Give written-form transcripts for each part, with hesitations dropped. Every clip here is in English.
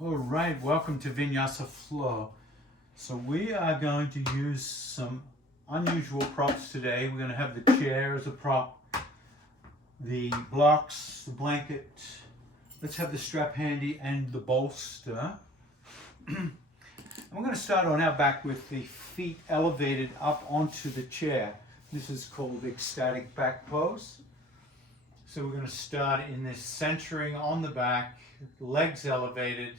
All right, welcome to Vinyasa Flow. So we are going to use some unusual props today. We're going to have the chair as a prop, the blocks, the blanket. Let's have the strap handy and the bolster. And we're going to start on our back with the feet elevated up onto the chair. This is called the ecstatic back pose. So we're going to start in this centering on the back, legs elevated.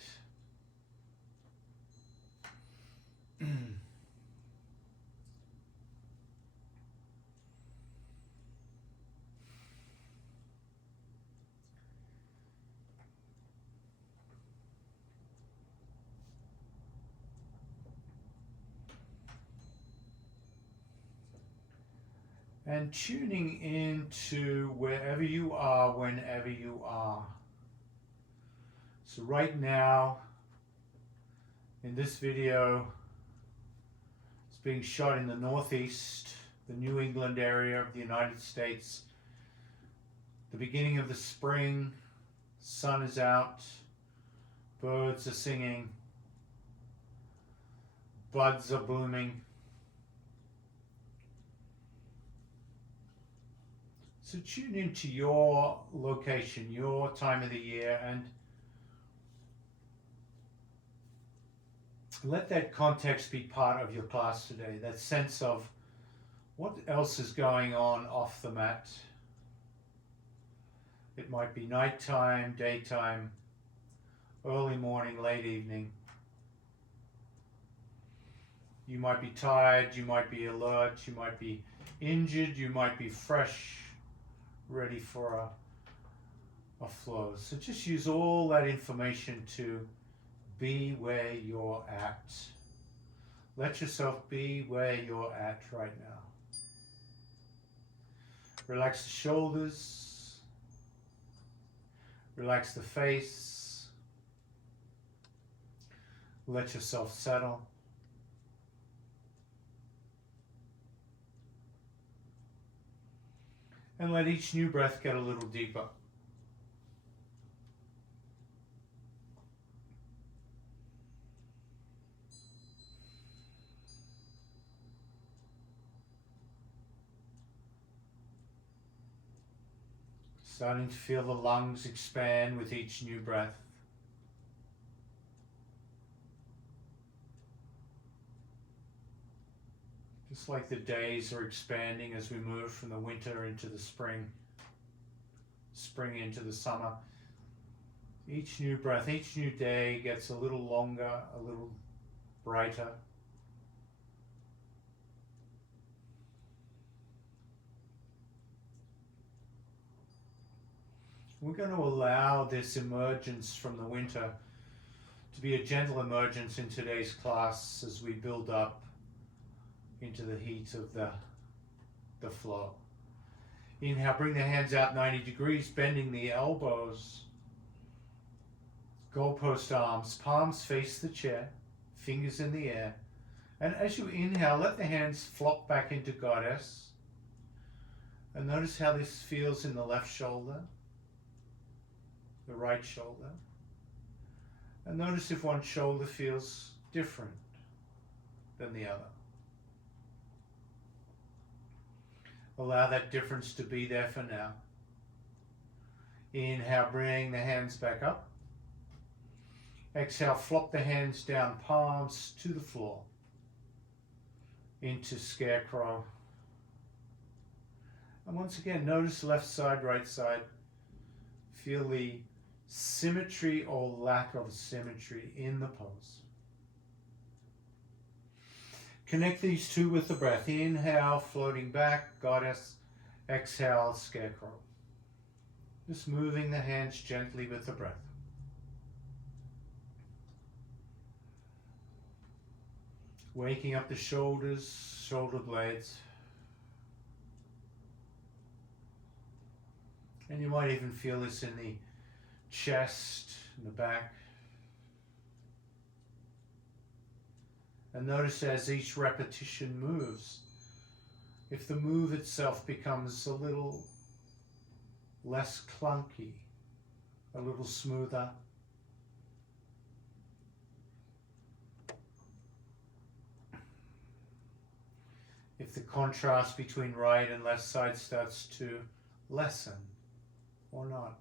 And tuning into wherever you are, whenever you are. So right now, in this video, it's being shot in the Northeast, the New England area of the United States. The beginning of the spring, sun is out, birds are singing, buds are blooming. So tune into your location, your time of the year, and let that context be part of your class today, that sense of what else is going on off the mat. It might be nighttime, daytime, early morning, late evening. You might be tired, you might be alert, you might be injured, you might be fresh, ready for a flow. So just use all that information to be where you're at. Let yourself be where you're at right now. Relax the shoulders, relax the face, let yourself settle. And let each new breath get a little deeper. Starting to feel the lungs expand with each new breath. Just like the days are expanding as we move from the winter into the spring, spring into the summer. Each new breath, each new day gets a little longer, a little brighter. We're going to allow this emergence from the winter to be a gentle emergence in today's class as we build up into the heat of the flow. Inhale, bring the hands out 90 degrees, bending the elbows. Goalpost arms, palms face the chair, fingers in the air. And as you inhale, let the hands flop back into goddess. And notice how this feels in the left shoulder, the right shoulder. And notice if one shoulder feels different than the other. Allow that difference to be there for now. Inhale, bring the hands back up. Exhale, flop the hands down, palms to the floor. Into scarecrow. And once again, notice left side, right side. Feel the symmetry or lack of symmetry in the pose. Connect these two with the breath. Inhale, floating back, goddess. Exhale, scarecrow. Just moving the hands gently with the breath. Waking up the shoulders, shoulder blades. And you might even feel this in the chest, in the back. And notice as each repetition moves, if the move itself becomes a little less clunky, a little smoother, if the contrast between right and left side starts to lessen or not.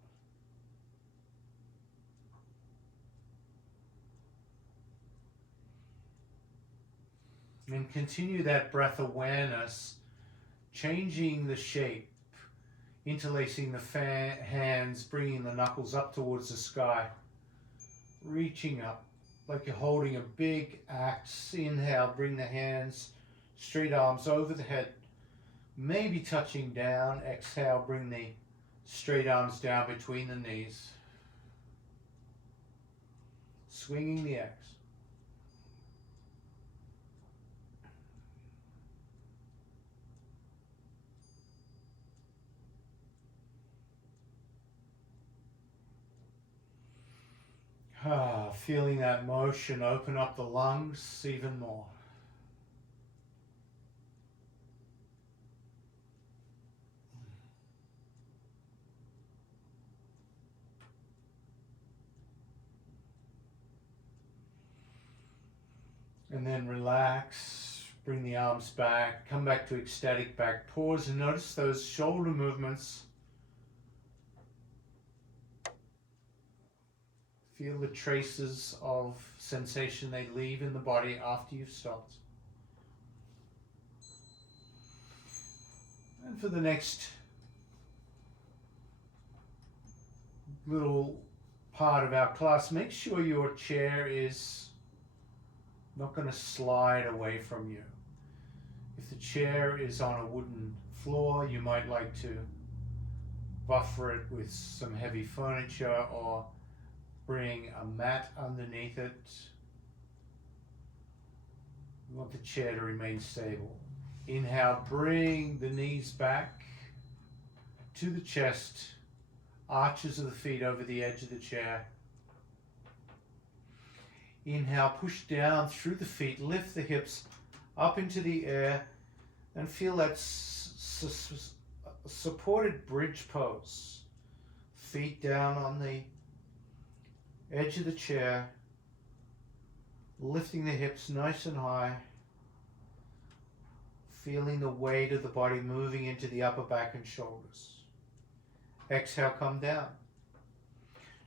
And continue that breath awareness, changing the shape, interlacing the hands, bringing the knuckles up towards the sky, reaching up like you're holding a big axe. Inhale, bring the hands, straight arms over the head, maybe touching down. Exhale, bring the straight arms down between the knees, swinging the axe. Feeling that motion open up the lungs even more. And then relax, bring the arms back, come back to ecstatic back pause, and notice those shoulder movements. Feel the traces of sensation they leave in the body after you've stopped. And for the next little part of our class, make sure your chair is not going to slide away from you. If the chair is on a wooden floor, you might like to buffer it with some heavy furniture or bring a mat underneath it. You want the chair to remain stable. Inhale, bring the knees back to the chest, arches of the feet over the edge of the chair. Inhale, push down through the feet, lift the hips up into the air, and feel that supported bridge pose. Feet down on the edge of the chair, lifting the hips nice and high, feeling the weight of the body moving into the upper back and shoulders. Exhale, come down.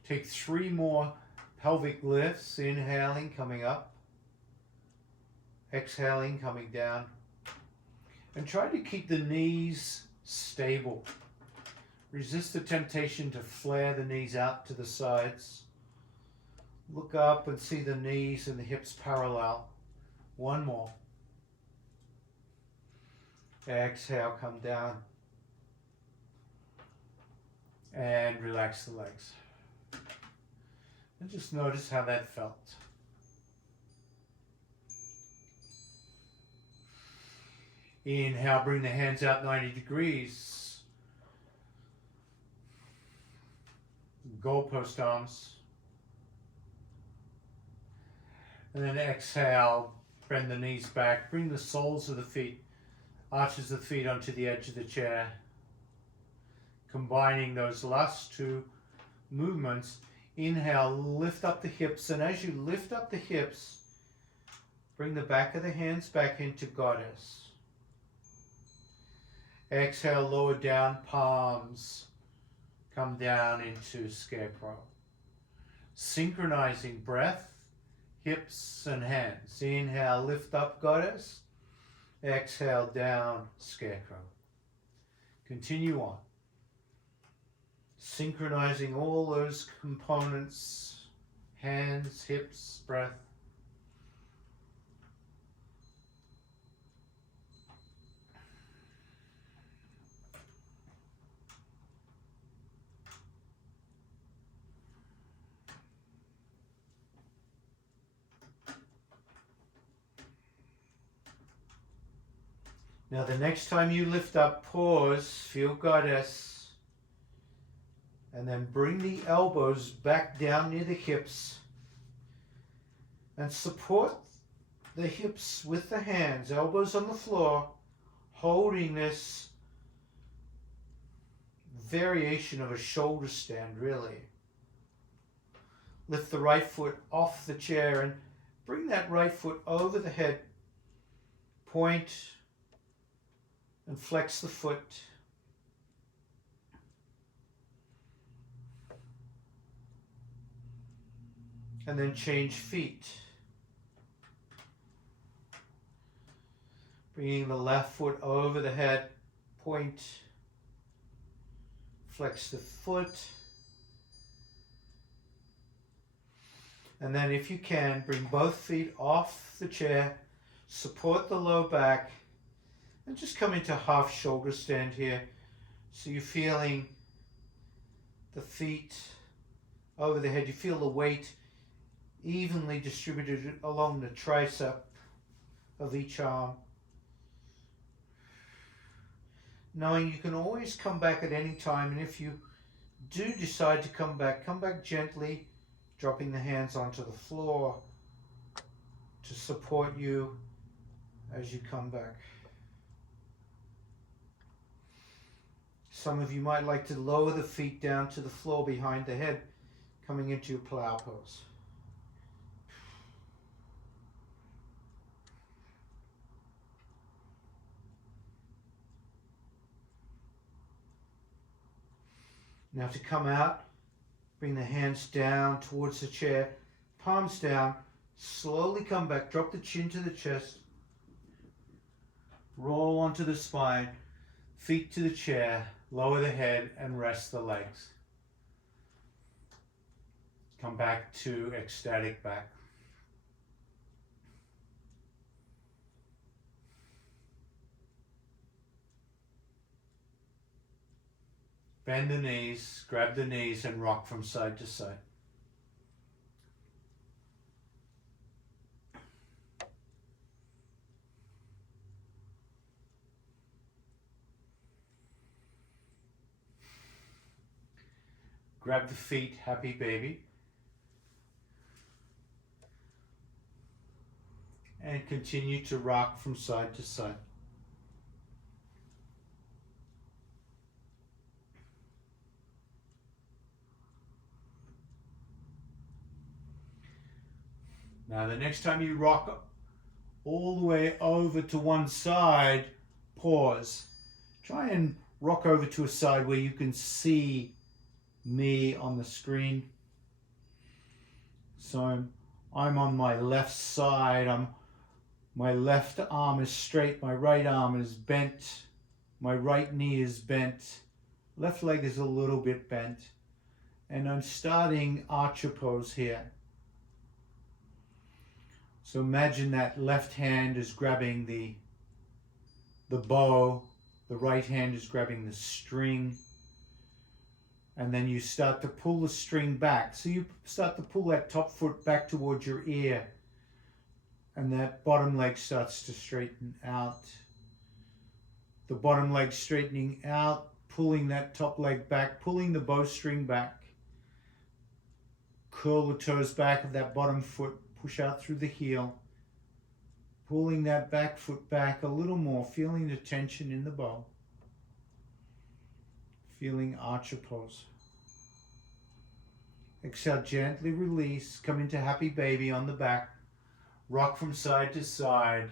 Take 3 more pelvic lifts, inhaling, coming up, exhaling, coming down, and try to keep the knees stable. Resist the temptation to flare the knees out to the sides. Look up and see the knees and the hips parallel. 1 more. Exhale, come down. And relax the legs. And just notice how that felt. Inhale, bring the hands out 90 degrees. Goalpost arms. And then exhale, bend the knees back, bring the soles of the feet, arches of the feet onto the edge of the chair. Combining those last 2 movements, inhale, lift up the hips, and as you lift up the hips, bring the back of the hands back into goddess. Exhale, lower down, palms come down into scarecrow. Synchronizing breath, hips and hands. Inhale, lift up, goddess. Exhale, down, scarecrow. Continue on. Synchronizing all those components, hands, hips, breath. Now the next time you lift up, pause, feel goddess, and then bring the elbows back down near the hips and support the hips with the hands, elbows on the floor, holding this variation of a shoulder stand, really. Lift the right foot off the chair and bring that right foot over the head. Point and flex the foot. And then change feet. Bringing the left foot over the head, point, flex the foot. And then if you can, bring both feet off the chair, support the low back, and just come into half shoulder stand here. So you're feeling the feet over the head. You feel the weight evenly distributed along the tricep of each arm. Knowing you can always come back at any time, and if you do decide to come back gently, dropping the hands onto the floor to support you as you come back. Some of you might like to lower the feet down to the floor behind the head, coming into your plow pose. Now to come out, bring the hands down towards the chair, palms down, slowly come back, drop the chin to the chest, roll onto the spine, feet to the chair, lower the head and rest the legs. Come back to ecstatic back. Bend the knees, grab the knees and rock from side to side. Grab the feet, happy baby. And continue to rock from side to side. Now the next time you rock all the way over to one side, pause. Try and rock over to a side where you can see me on the screen. So I'm on my left side. My left arm is straight, my right arm is bent, my right knee is bent, left leg is a little bit bent, and I'm starting archer pose here. So imagine that left hand is grabbing the bow, the right hand is grabbing the string, and then you start to pull the string back. So you start to pull that top foot back towards your ear, and that bottom leg starts to straighten out. The bottom leg straightening out, pulling that top leg back, pulling the bowstring back. Curl the toes back of that bottom foot, push out through the heel. Pulling that back foot back a little more, feeling the tension in the bow. Feeling archer pose. Exhale, gently release, come into happy baby on the back. Rock from side to side.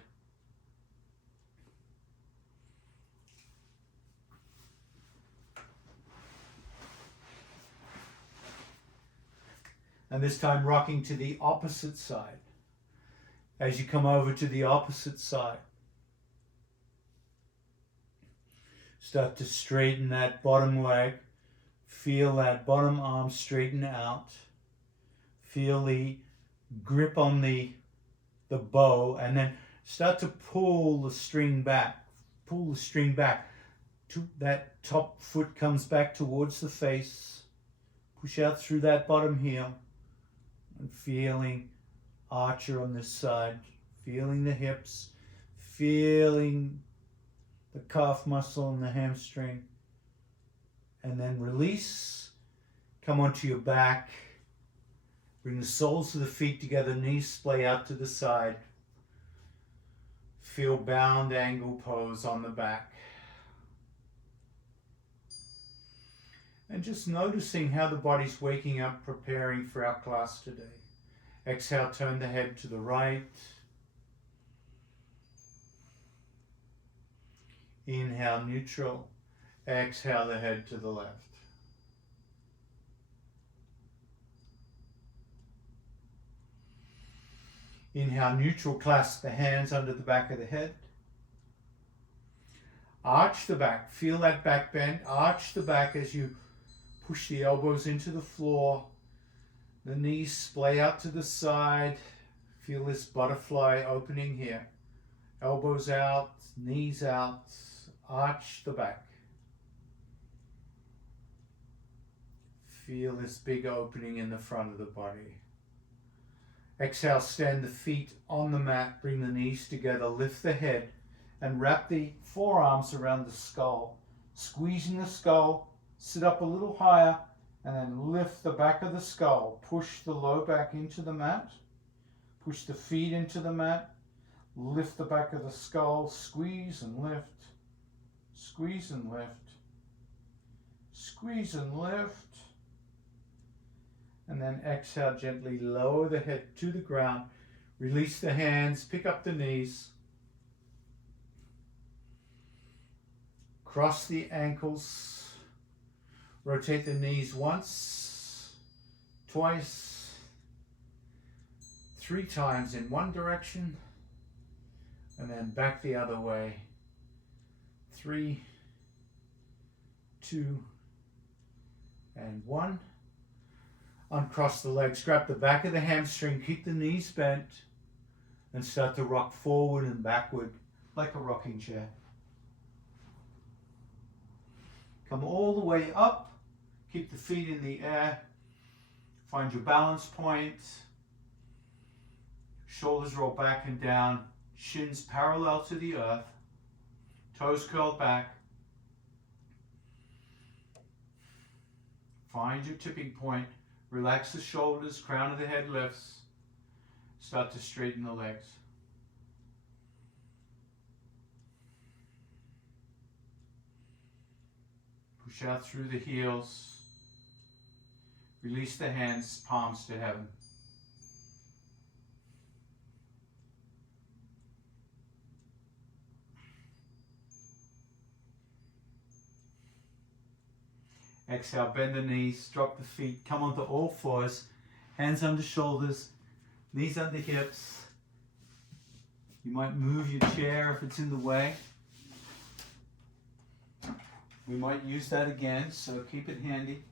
And this time rocking to the opposite side. As you come over to the opposite side, start to straighten that bottom leg. Feel that bottom arm straighten out. Feel the grip on the bow, and then start to pull the string back. Pull the string back. That top foot comes back towards the face. Push out through that bottom heel. And feeling archer on this side. Feeling the hips. Feeling the calf muscle and the hamstring. And then release. Come onto your back. Bring the soles of the feet together, knees splay out to the side. Feel bound angle pose on the back. And just noticing how the body's waking up, preparing for our class today. Exhale, turn the head to the right. Inhale, neutral. Exhale the head to the left. Inhale, neutral, clasp the hands under the back of the head. Arch the back, feel that back bend. Arch the back as you push the elbows into the floor. The knees splay out to the side. Feel this butterfly opening here. Elbows out, knees out, arch the back. Feel this big opening in the front of the body. Exhale, stand the feet on the mat, bring the knees together, lift the head, and wrap the forearms around the skull. Squeezing the skull, sit up a little higher, and then lift the back of the skull. Push the low back into the mat. Push the feet into the mat. Lift the back of the skull, squeeze and lift. Squeeze and lift. Squeeze and lift. And then exhale, gently lower the head to the ground. Release the hands, pick up the knees. Cross the ankles. Rotate the knees once, twice, 3 times in one direction, and then back the other way. 3, 2, and 1. Uncross the legs, grab the back of the hamstring, keep the knees bent, and start to rock forward and backward like a rocking chair. Come all the way up, keep the feet in the air, find your balance point, shoulders roll back and down, shins parallel to the earth, toes curled back. Find your tipping point, relax the shoulders, crown of the head lifts, start to straighten the legs. Push out through the heels. Release the hands, palms to heaven. Exhale, bend the knees, drop the feet, come onto all fours, hands under shoulders, knees under hips. You might move your chair if it's in the way. We might use that again, so keep it handy.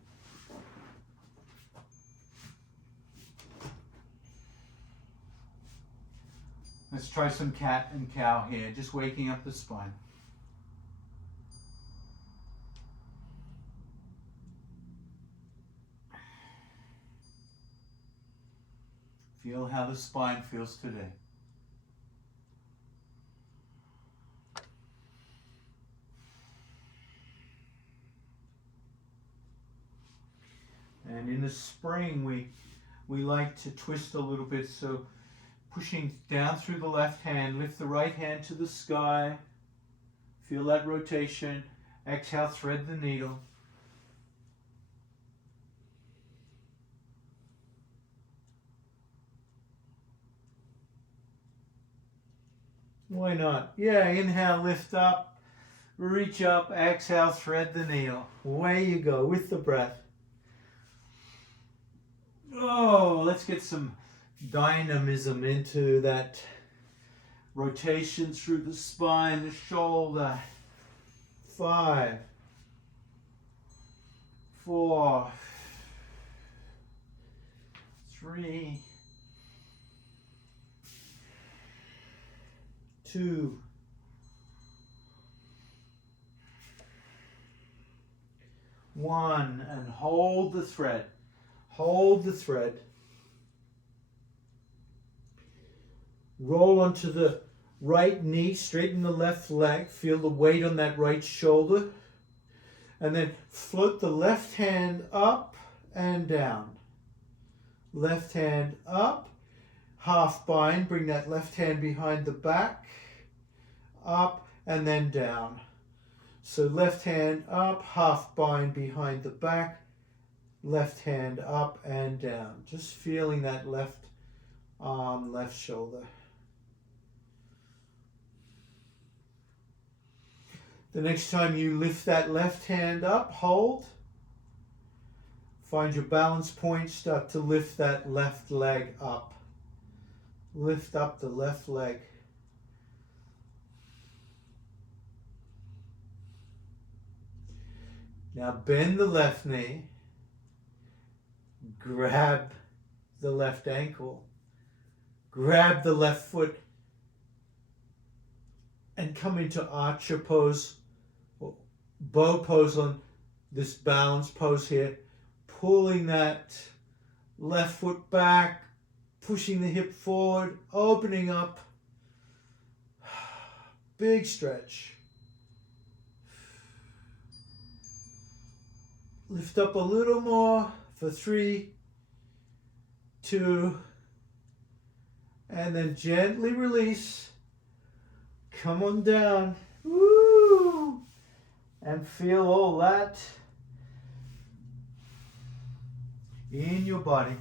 Let's try some cat and cow here, just waking up the spine. Feel how the spine feels today. And in the spring, we like to twist a little bit, so pushing down through the left hand, lift the right hand to the sky, feel that rotation, exhale, thread the needle. Why not? Yeah, inhale, lift up, reach up, exhale, thread the needle. Away you go with the breath. Oh, let's get some dynamism into that rotation through the spine, the shoulder. 5, 4, 3, 2, 1, and hold the thread. Hold the thread. Roll onto the right knee, straighten the left leg, feel the weight on that right shoulder, and then float the left hand up and down. Left hand up, half bind, bring that left hand behind the back, up and then down. So left hand up, half bind behind the back, left hand up and down. Just feeling that left arm, left shoulder. The next time you lift that left hand up, hold. Find your balance point, start to lift that left leg up. Lift up the left leg. Now bend the left knee, grab the left ankle, grab the left foot, and come into archer pose, or bow pose on this balance pose here, pulling that left foot back, pushing the hip forward, opening up, big stretch. Lift up a little more for 3, 2, and then gently release. Come on down. Woo! And feel all that in your body.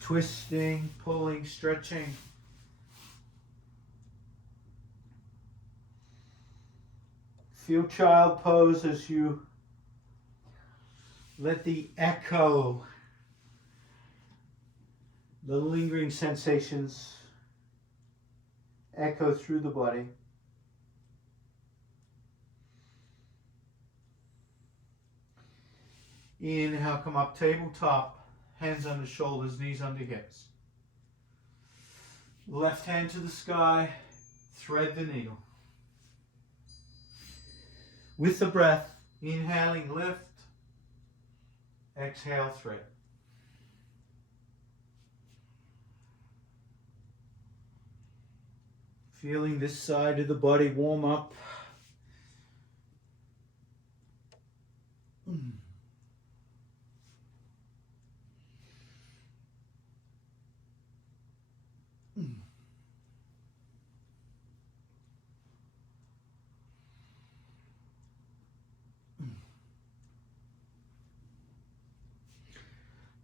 Twisting, pulling, stretching. Feel child pose as you let the echo, the lingering sensations echo through the body. Inhale, come up tabletop, hands under shoulders, knees under hips. Left hand to the sky, thread the needle. With the breath, inhaling, lift, exhale, thread. Feeling this side of the body warm up.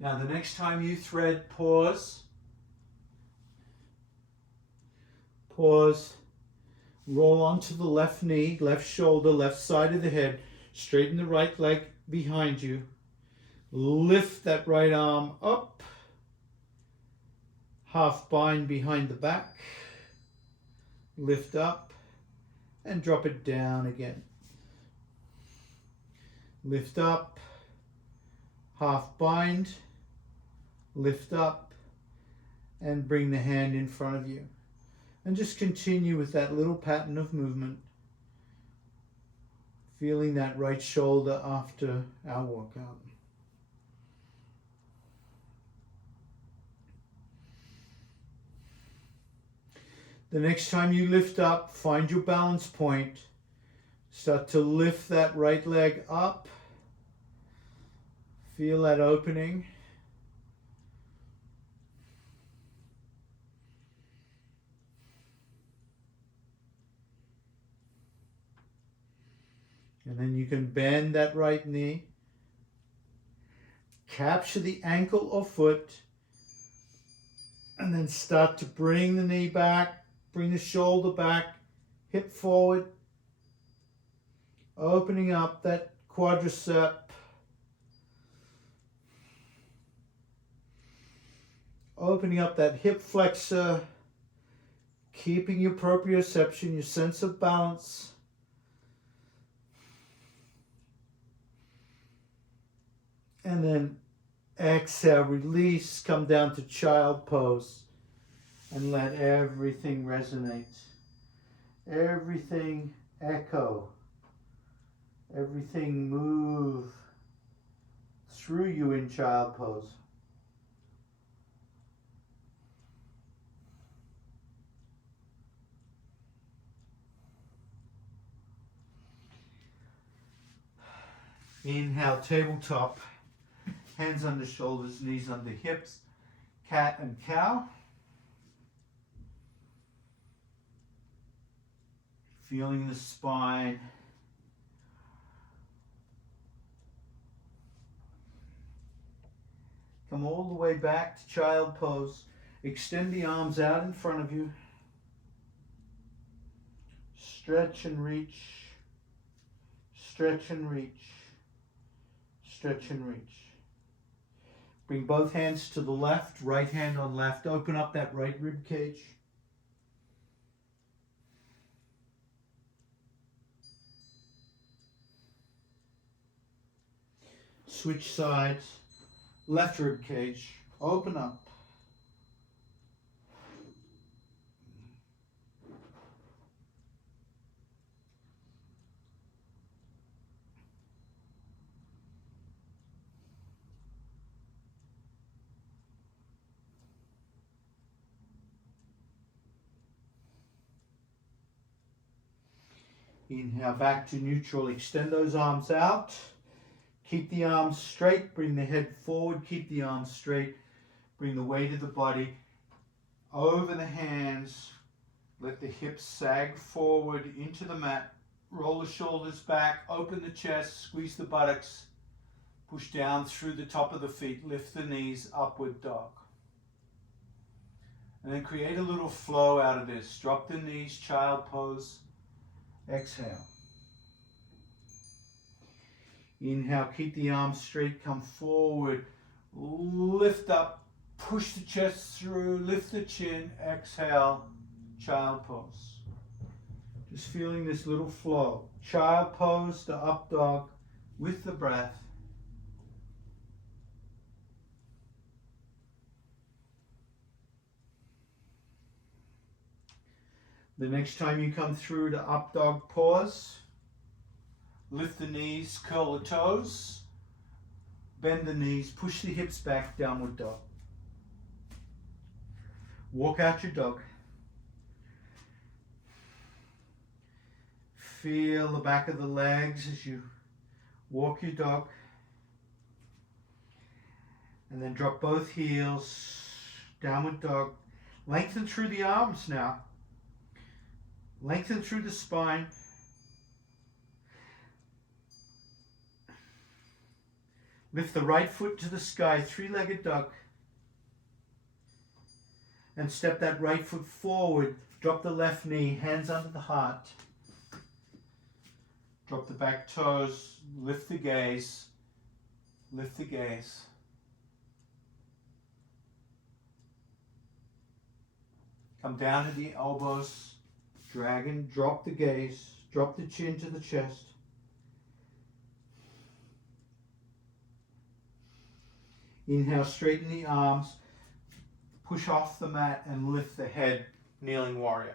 Now the next time you thread, pause. Pause. Roll onto the left knee, left shoulder, left side of the head. Straighten the right leg behind you. Lift that right arm up. Half bind behind the back. Lift up and drop it down again. Lift up. Half bind. Lift up and bring the hand in front of you. And just continue with that little pattern of movement. Feeling that right shoulder after our workout. The next time you lift up, find your balance point. Start to lift that right leg up. Feel that opening. And then you can bend that right knee. Capture the ankle or foot. And then start to bring the knee back. Bring the shoulder back. Hip forward. Opening up that quadricep. Opening up that hip flexor. Keeping your proprioception, your sense of balance. And then exhale, release, come down to child pose and let everything resonate. Everything echo. Everything move through you in child pose. Inhale, tabletop. Hands under shoulders, knees under hips, cat and cow. Feeling the spine. Come all the way back to child pose. Extend the arms out in front of you. Stretch and reach. Stretch and reach. Stretch and reach. Bring both hands to the left, right hand on left. Open up that right rib cage. Switch sides. Left rib cage. Open up. Inhale back to neutral. Extend those arms out. Keep the arms straight. Bring the head forward. Keep the arms straight. Bring the weight of the body over the hands. Let the hips sag forward into the mat. Roll the shoulders back. Open the chest. Squeeze the buttocks. Push down through the top of the feet. Lift the knees. Upward dog. And then create a little flow out of this. Drop the knees. Child pose. Exhale. Inhale, keep the arms straight, come forward, lift up, push the chest through, lift the chin, exhale, child pose. Just feeling this little flow. Child pose to up dog with the breath. The next time you come through to up dog, pause. Lift the knees, curl the toes. Bend the knees, push the hips back, downward dog. Walk out your dog. Feel the back of the legs as you walk your dog. And then drop both heels, downward dog. Lengthen through the arms now. Lengthen through the spine. Lift the right foot to the sky, three-legged dog. And step that right foot forward. Drop the left knee, hands under the heart. Drop the back toes, lift the gaze. Lift the gaze. Come down to the elbows. Dragon, drop the gaze, drop the chin to the chest. Inhale, straighten the arms, push off the mat and lift the head, kneeling warrior.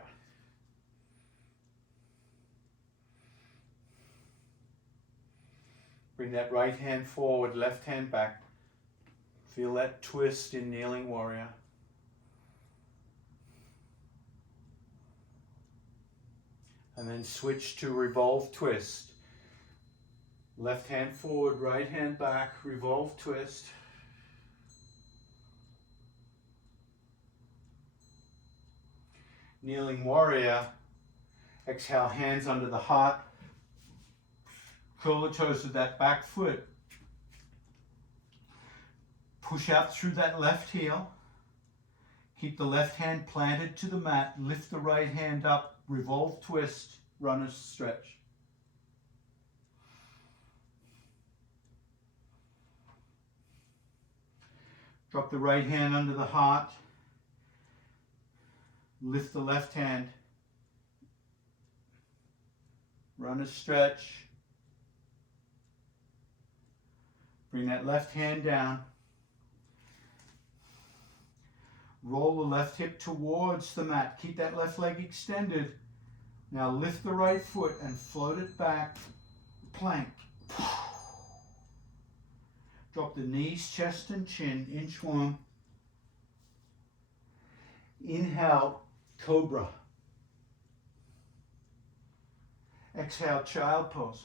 Bring that right hand forward, left hand back. Feel that twist in kneeling warrior. And then switch to revolve twist. Left hand forward, right hand back, revolve twist. Kneeling warrior. Exhale, hands under the heart. Curl the toes of that back foot. Push out through that left heel. Keep the left hand planted to the mat. Lift the right hand up. Revolve twist. Runner's stretch. Drop the right hand under the heart. Lift the left hand. Runner's stretch. Bring that left hand down. Roll the left hip towards the mat. Keep that left leg extended. Now lift the right foot and float it back. Plank. Drop the knees, chest, and chin. Inchworm. Inhale, cobra. Exhale, child pose.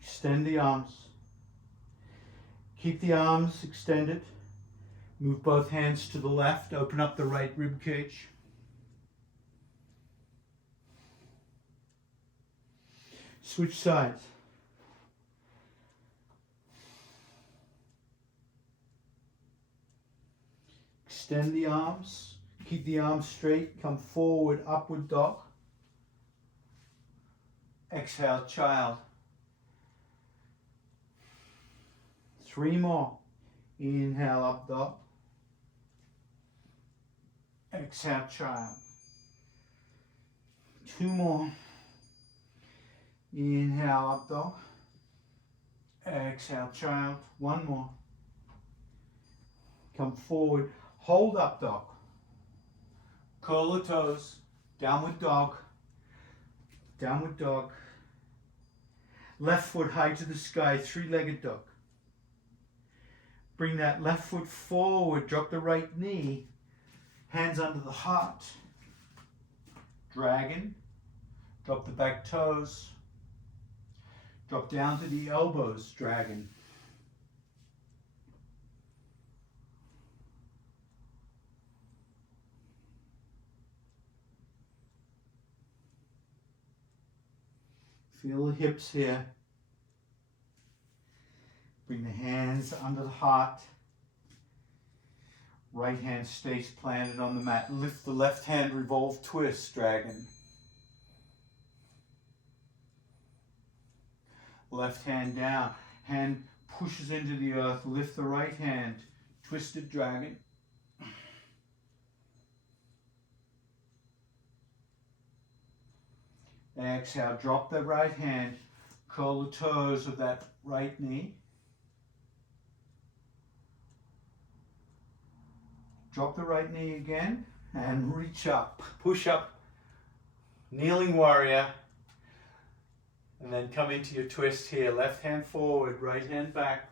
Extend the arms. Keep the arms extended. Move both hands to the left. Open up the right rib cage. Switch sides. Extend the arms. Keep the arms straight. Come forward, upward dog. Exhale, child. 3 more. Inhale, up dog. Exhale, child. 2 more. Inhale, up dog. Exhale, child. 1 more. Come forward. Hold up dog. Curl the toes. Downward dog. Downward dog. Left foot high to the sky. 3-legged dog. Bring that left foot forward. Drop the right knee. Hands under the heart. Dragon. Drop the back toes. Drop down to the elbows. Dragon. Feel the hips here. Bring the hands under the heart. Right hand stays planted on the mat. Lift the left hand, revolve, twist, dragon. Left hand down. Hand pushes into the earth. Lift the right hand. Twisted dragon. Exhale, drop the right hand. Curl the toes of that right knee. Drop the right knee again and reach up. Push up. Kneeling warrior. And then come into your twist here. Left hand forward, right hand back.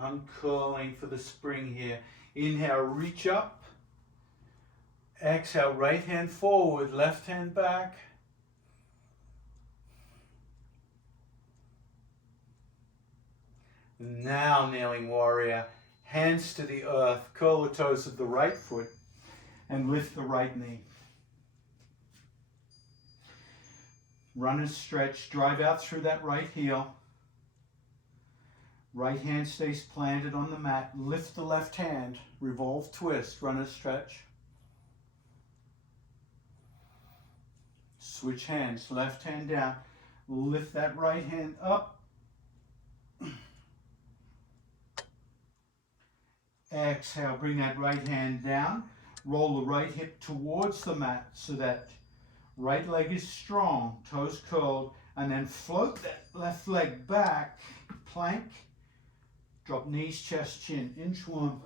Uncurling for the spring here. Inhale, reach up. Exhale, right hand forward, left hand back. Now, kneeling warrior. Hands to the earth. Curl the toes of the right foot and lift the right knee. Runner's stretch. Drive out through that right heel. Right hand stays planted on the mat. Lift the left hand. Revolve, twist. Runner's stretch. Switch hands. Left hand down. Lift that right hand up. Exhale. Bring that right hand down. Roll the right hip towards the mat so that right leg is strong. Toes curled. And then float that left leg back. Plank. Drop knees, chest, chin. Inchworm.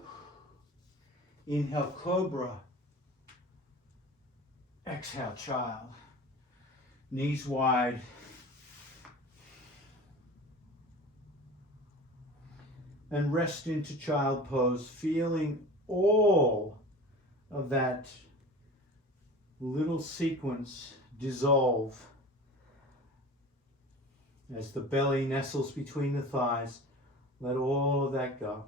Inhale, cobra. Exhale, child. Knees wide. And rest into child pose, feeling all of that little sequence dissolve as the belly nestles between the thighs. Let all of that go.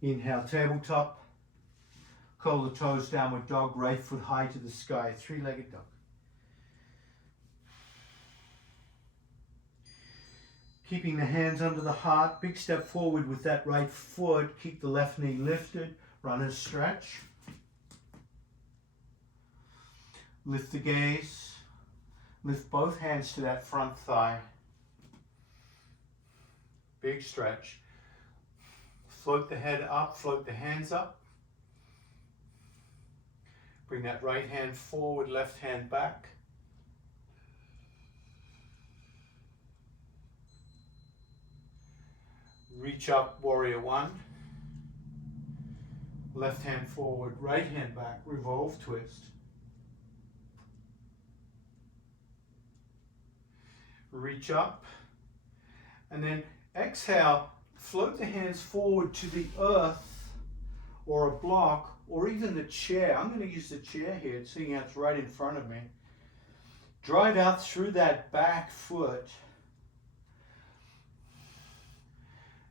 Inhale, tabletop. Curl the toes, downward dog, right foot high to the sky, 3-legged dog. Keeping the hands under the heart, big step forward with that right foot. Keep the left knee lifted, runner's stretch. Lift the gaze. Lift both hands to that front thigh. Big stretch. Float the head up, float the hands up. Bring that right hand forward, left hand back. Reach up, warrior one. Left hand forward, right hand back, revolve, twist. Reach up, and then exhale. Float the hands forward to the earth or a block or even the chair. I'm going to use the chair here, seeing how it's right in front of me. Drive out through that back foot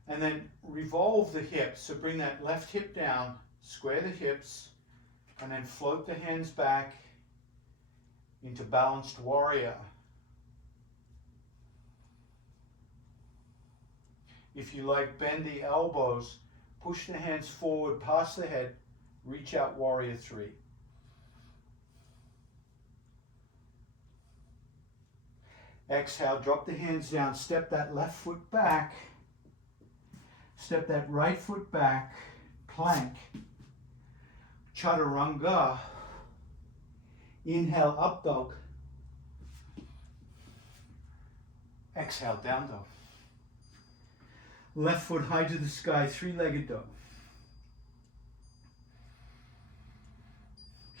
and then revolve the hips. So bring that left hip down, square the hips, and then float the hands back into balanced warrior. If you like, bend the elbows, push the hands forward past the head, reach out, warrior three. Exhale, drop the hands down, step that left foot back, step that right foot back, plank, chaturanga. Inhale, up dog. Exhale, down dog. Left foot high to the sky, three-legged dog.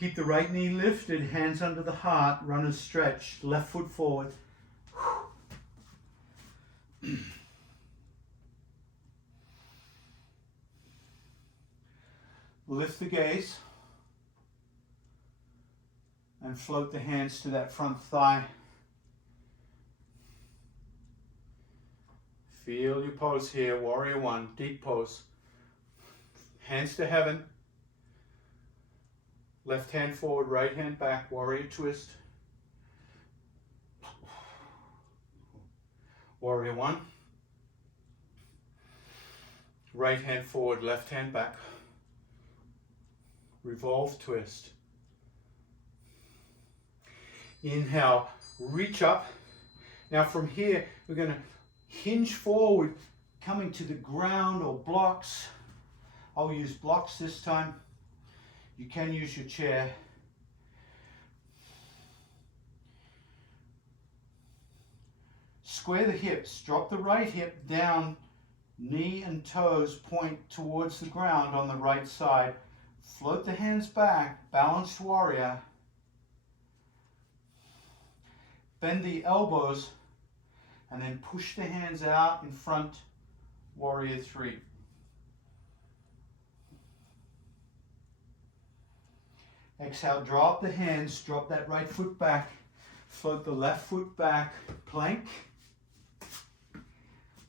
Keep the right knee lifted, hands under the heart, runners stretched, left foot forward. Lift the gaze and float the hands to that front thigh. Feel your pose here, warrior one, deep pose. Hands to heaven. Left hand forward, right hand back, warrior twist. Warrior one. Right hand forward, left hand back. Revolve twist. Inhale, reach up. Now from here, we're going to hinge forward, coming to the ground or blocks. I'll use blocks this time. You can use your chair. Square the hips, drop the right hip down, knee and toes point towards the ground on the right side. Float the hands back, balanced warrior. Bend the elbows and then push the hands out in front, warrior three. Exhale, drop the hands, drop that right foot back, float the left foot back, plank,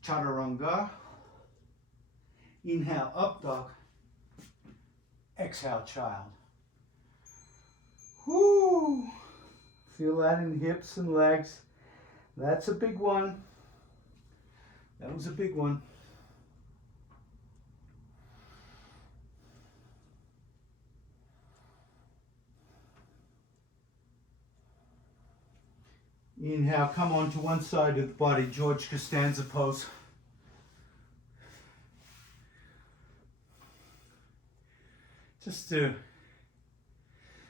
chaturanga. Inhale, up dog. Exhale, child. Whoo! Feel that in hips and legs. That's a big one. That was a big one. Inhale, come on to one side of the body, George Costanza pose. Just to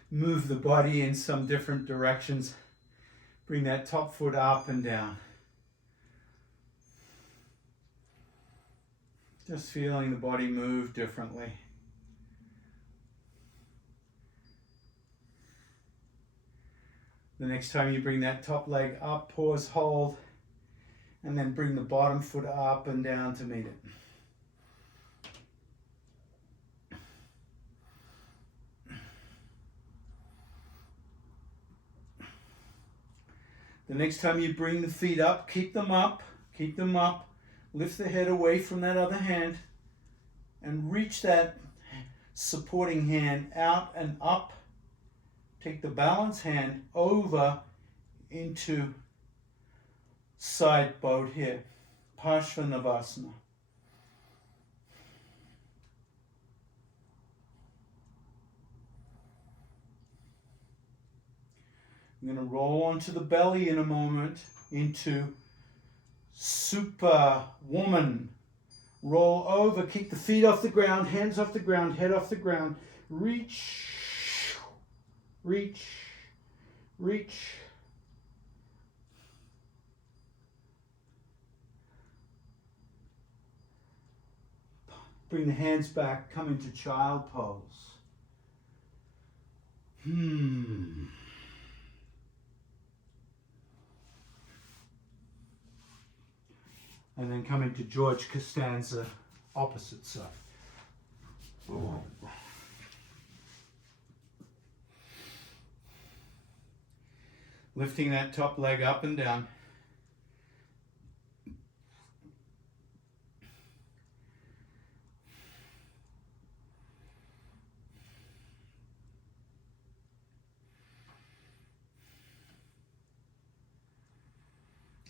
move the body in some different directions. Bring that top foot up and down. Just feeling the body move differently. The next time you bring that top leg up, pause, hold, and then bring the bottom foot up and down to meet it. The next time you bring the feet up, keep them up, lift the head away from that other hand, and reach that supporting hand out and up. Take the balance hand over into side boat here, Parshvanavasana. I'm going to roll onto the belly in a moment into Superwoman. Roll over, kick the feet off the ground, hands off the ground, head off the ground. Reach, reach, reach. Bring the hands back, come into child pose. And then come into George Costanza, opposite side. Lifting that top leg up and down.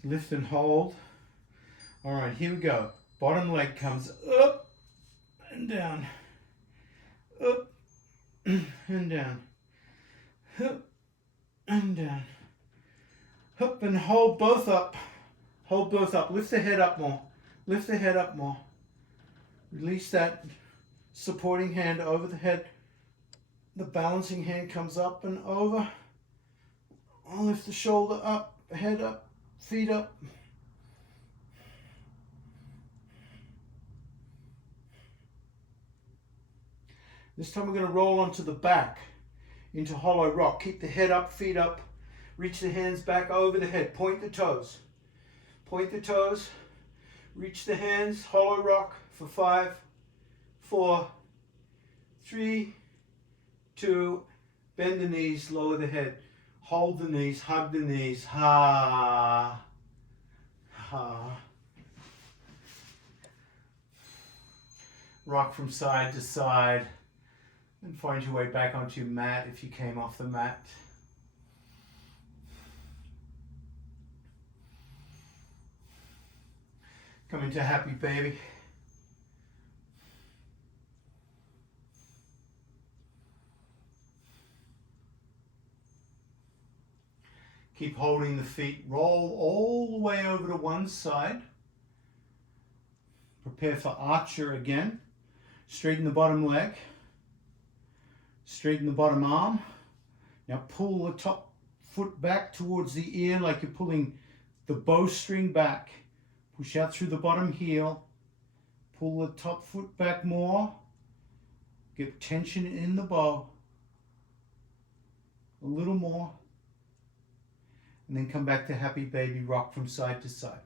Lift and hold. All right, here we go. Bottom leg comes up and down. Up and down. Up and down. Up and hold both up. Hold both up. Lift the head up more. Lift the head up more. Release that supporting hand over the head. The balancing hand comes up and over. I'll lift the shoulder up, head up, feet up. This time we're going to roll onto the back into hollow rock. Keep the head up, feet up. Reach the hands back over the head. Point the toes. Point the toes. Reach the hands, hollow rock for 5, 4, 3, 2. Bend the knees, lower the head. Hold the knees, hug the knees. Ha. Ha. Rock from side to side. And find your way back onto your mat if you came off the mat. Come into happy baby. Keep holding the feet. Roll all the way over to one side. Prepare for archer again. Straighten the bottom leg. Straighten the bottom arm. Now pull the top foot back towards the ear like you're pulling the bowstring back. Push out through the bottom heel. Pull the top foot back more. Get tension in the bow. A little more. And then come back to happy baby, rock from side to side.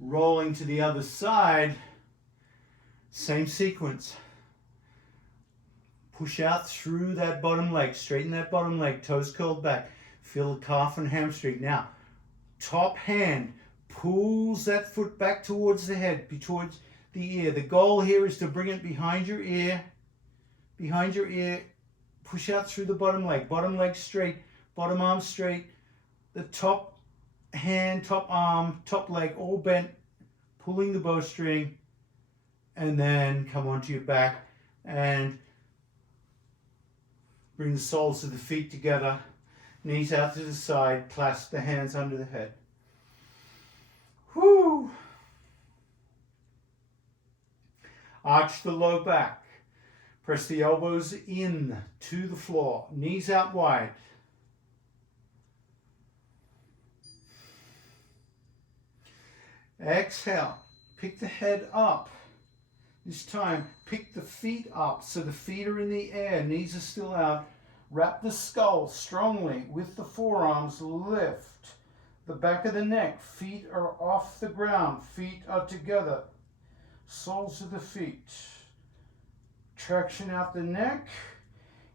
Rolling to the other side, same sequence. Push out through that bottom leg, straighten that bottom leg, toes curled back. Feel the calf and hamstring. Now, top hand pulls that foot back towards the head, towards the ear. The goal here is to bring it behind your ear. Behind your ear. Push out through the bottom leg straight, bottom arm straight. The top hand, top arm, top leg all bent, pulling the bowstring, and then come onto your back and bring the soles of the feet together, knees out to the side, clasp the hands under the head. Whoo! Arch the low back. Press the elbows in to the floor, knees out wide. Exhale, pick the head up. This time, pick the feet up so the feet are in the air, knees are still out. Wrap the skull strongly with the forearms, lift the back of the neck. Feet are off the ground, feet are together. Soles of the feet. Traction out the neck.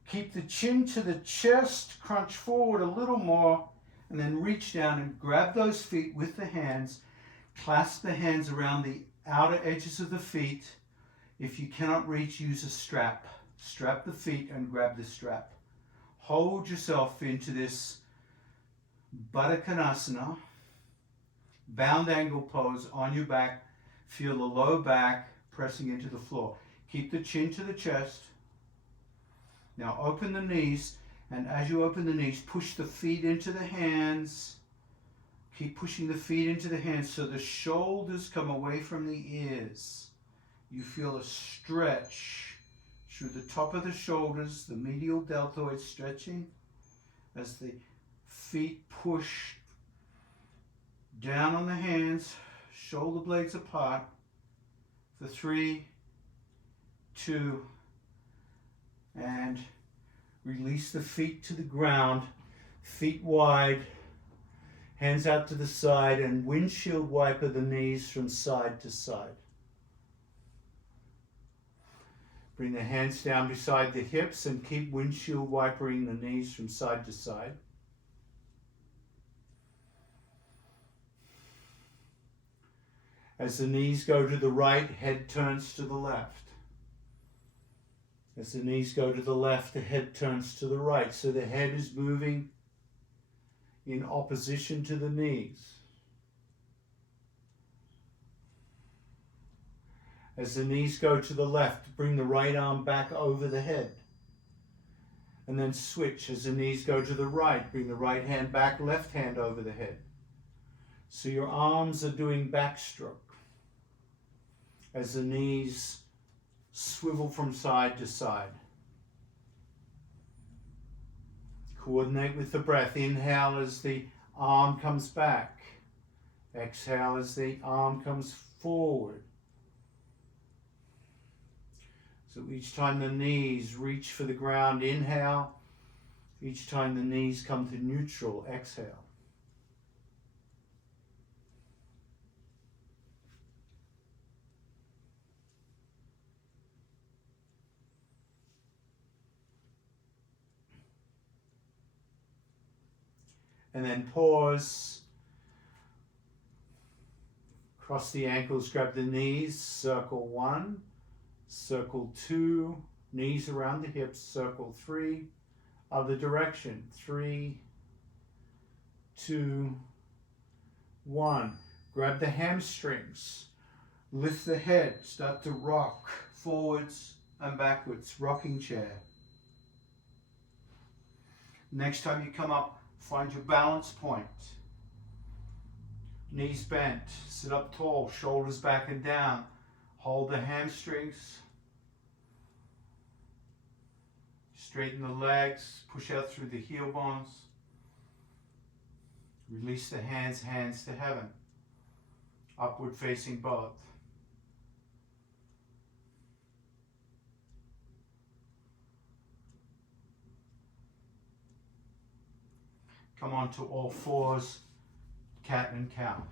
Keep the chin to the chest, crunch forward a little more, and then reach down and grab those feet with the hands. Clasp the hands around the outer edges of the feet. If you cannot reach, use a strap. Strap the feet and grab the strap. Hold yourself into this Baddha Konasana, bound angle pose on your back. Feel the low back pressing into the floor. Keep the chin to the chest. Now open the knees, and as you open the knees, push the feet into the hands. Keep pushing the feet into the hands so the shoulders come away from the ears. You feel a stretch through the top of the shoulders, the medial deltoid stretching as the feet push down on the hands, shoulder blades apart for 3, 2, and release the feet to the ground, feet wide, hands out to the side, and windshield wiper the knees from side to side. Bring the hands down beside the hips and keep windshield wipering the knees from side to side. As the knees go to the right, head turns to the left. As the knees go to the left, the head turns to the right. So the head is moving in opposition to the knees. As the knees go to the left, bring the right arm back over the head. And then switch. As the knees go to the right, bring the right hand back, left hand over the head. So your arms are doing backstroke. As the knees swivel from side to side. Coordinate with the breath. Inhale as the arm comes back. Exhale as the arm comes forward. So each time the knees reach for the ground, inhale. Each time the knees come to neutral, exhale. And then pause. Cross the ankles, grab the knees, circle 1, circle 2, knees around the hips, circle 3, other direction, 3, 2, 1. Grab the hamstrings, lift the head, start to rock forwards and backwards, rocking chair. Next time you come up, find your balance point. Knees bent, sit up tall, shoulders back and down. Hold the hamstrings. Straighten the legs, push out through the heel bones. Release the hands, hands to heaven. Upward facing both. Come on to all fours, cat and cow.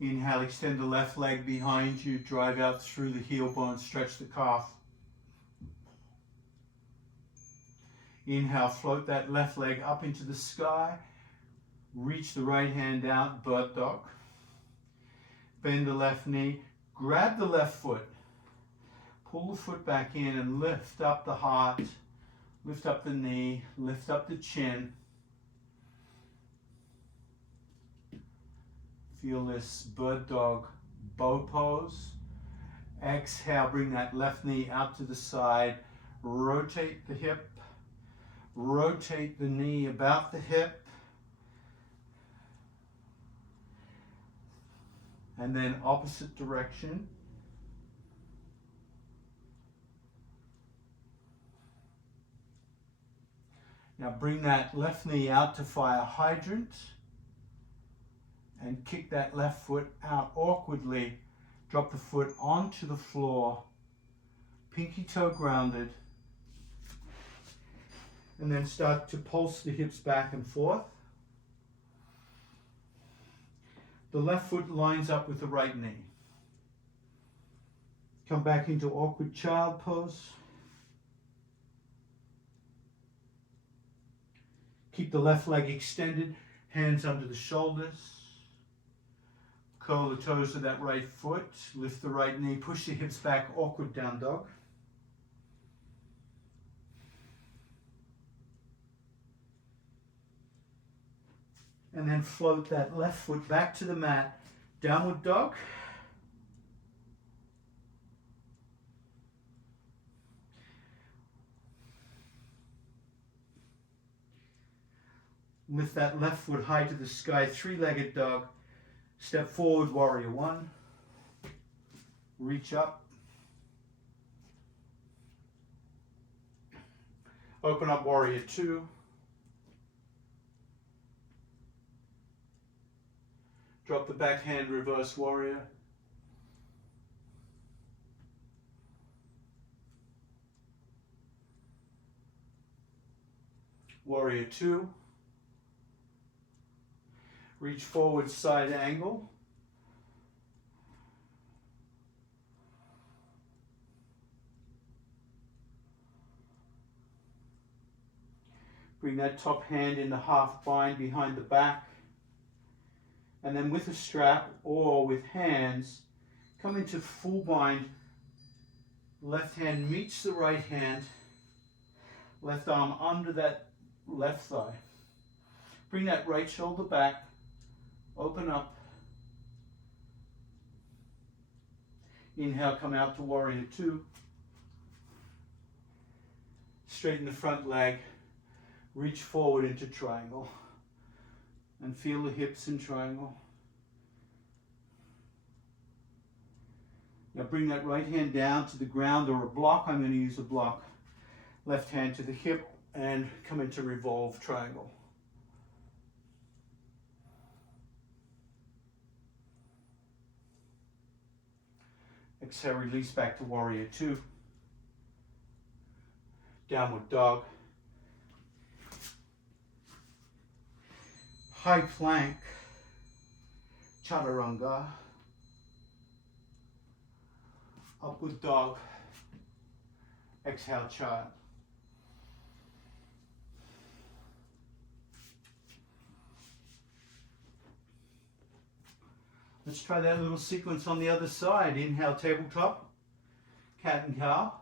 Inhale, extend the left leg behind you, drive out through the heel bone, stretch the calf. Inhale, float that left leg up into the sky. Reach the right hand out, bird dog. Bend the left knee, grab the left foot. Pull the foot back in and lift up the heart, lift up the knee, lift up the chin. Feel this bird dog bow pose. Exhale, bring that left knee out to the side. Rotate the hip. Rotate the knee about the hip. And then opposite direction. Now bring that left knee out to fire hydrant and kick that left foot out awkwardly. Drop the foot onto the floor, pinky toe grounded, and then start to pulse the hips back and forth. The left foot lines up with the right knee. Come back into awkward child pose. Keep the left leg extended, hands under the shoulders. Curl the toes of that right foot, lift the right knee, push the hips back, awkward down dog. And then float that left foot back to the mat, downward dog. Lift that left foot high to the sky, three-legged dog. Step forward, warrior one. Reach up. Open up, warrior two. Drop the back hand, reverse warrior. Warrior two. Reach forward, side angle. Bring that top hand in the half bind behind the back. And then with a strap or with hands, come into full bind. Left hand meets the right hand. Left arm under that left thigh. Bring that right shoulder back. Open up. Inhale, come out to warrior two. Straighten the front leg. Reach forward into triangle. And feel the hips in triangle. Now bring that right hand down to the ground or a block. I'm going to use a block. Left hand to the hip and come into revolve triangle. Exhale, release back to warrior two. Downward dog. High plank. Chaturanga. Upward dog. Exhale, child. Let's try that little sequence on the other side. Inhale, tabletop, cat and cow.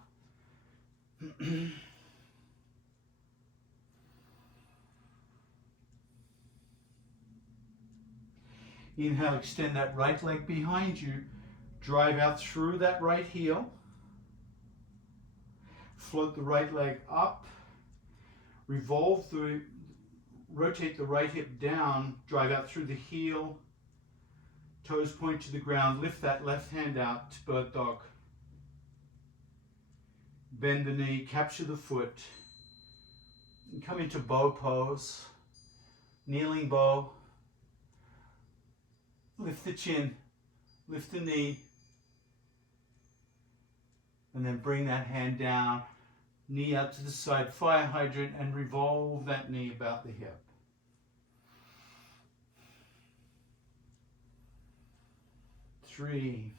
Inhale, extend that right leg behind you. Drive out through that right heel. Float the right leg up. Revolve rotate the right hip down. Drive out through the heel. Toes point to the ground. Lift that left hand out to bird dog. Bend the knee, capture the foot. And come into bow pose. Kneeling bow. Lift the chin. Lift the knee. And then bring that hand down. Knee out to the side. Fire hydrant and revolve that knee about the hip. Three,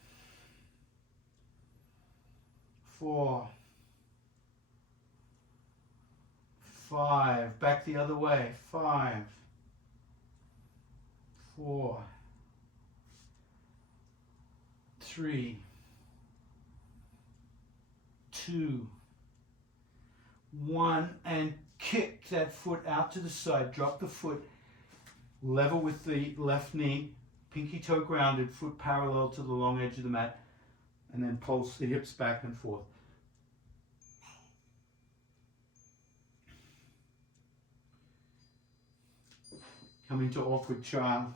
4, 5, back the other way, 5, 4, 3, 2, 1, and kick that foot out to the side, drop the foot, level with the left knee, pinky toe grounded, foot parallel to the long edge of the mat, and then pulse the hips back and forth. Come into awkward child.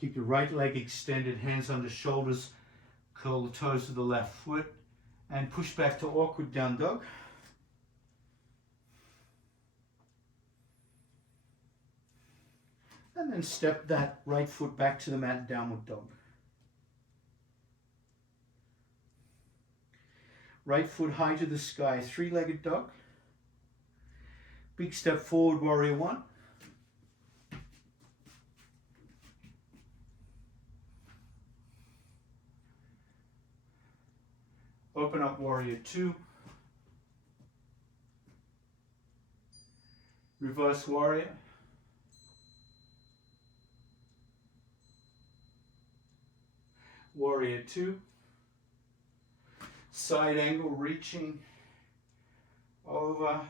Keep your right leg extended, hands under shoulders, curl the toes to the left foot, and push back to awkward down dog. And then step that right foot back to the mat, downward dog. Right foot high to the sky, three-legged dog. Big step forward, warrior one. Open up warrior two. Reverse warrior. Warrior two. Side angle reaching over,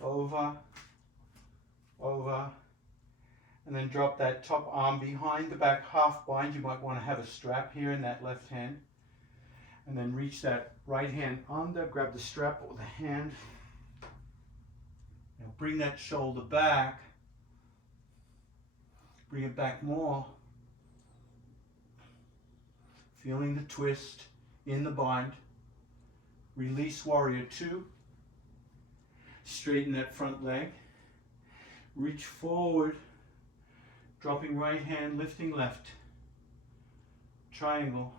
over, over. And then drop that top arm behind the back half bind. You might want to have a strap here in that left hand. And then reach that right hand under, grab the strap or the hand. Now bring that shoulder back. Bring it back more. Feeling the twist in the bind. Release warrior two. Straighten that front leg. Reach forward. Dropping right hand, lifting left. Triangle.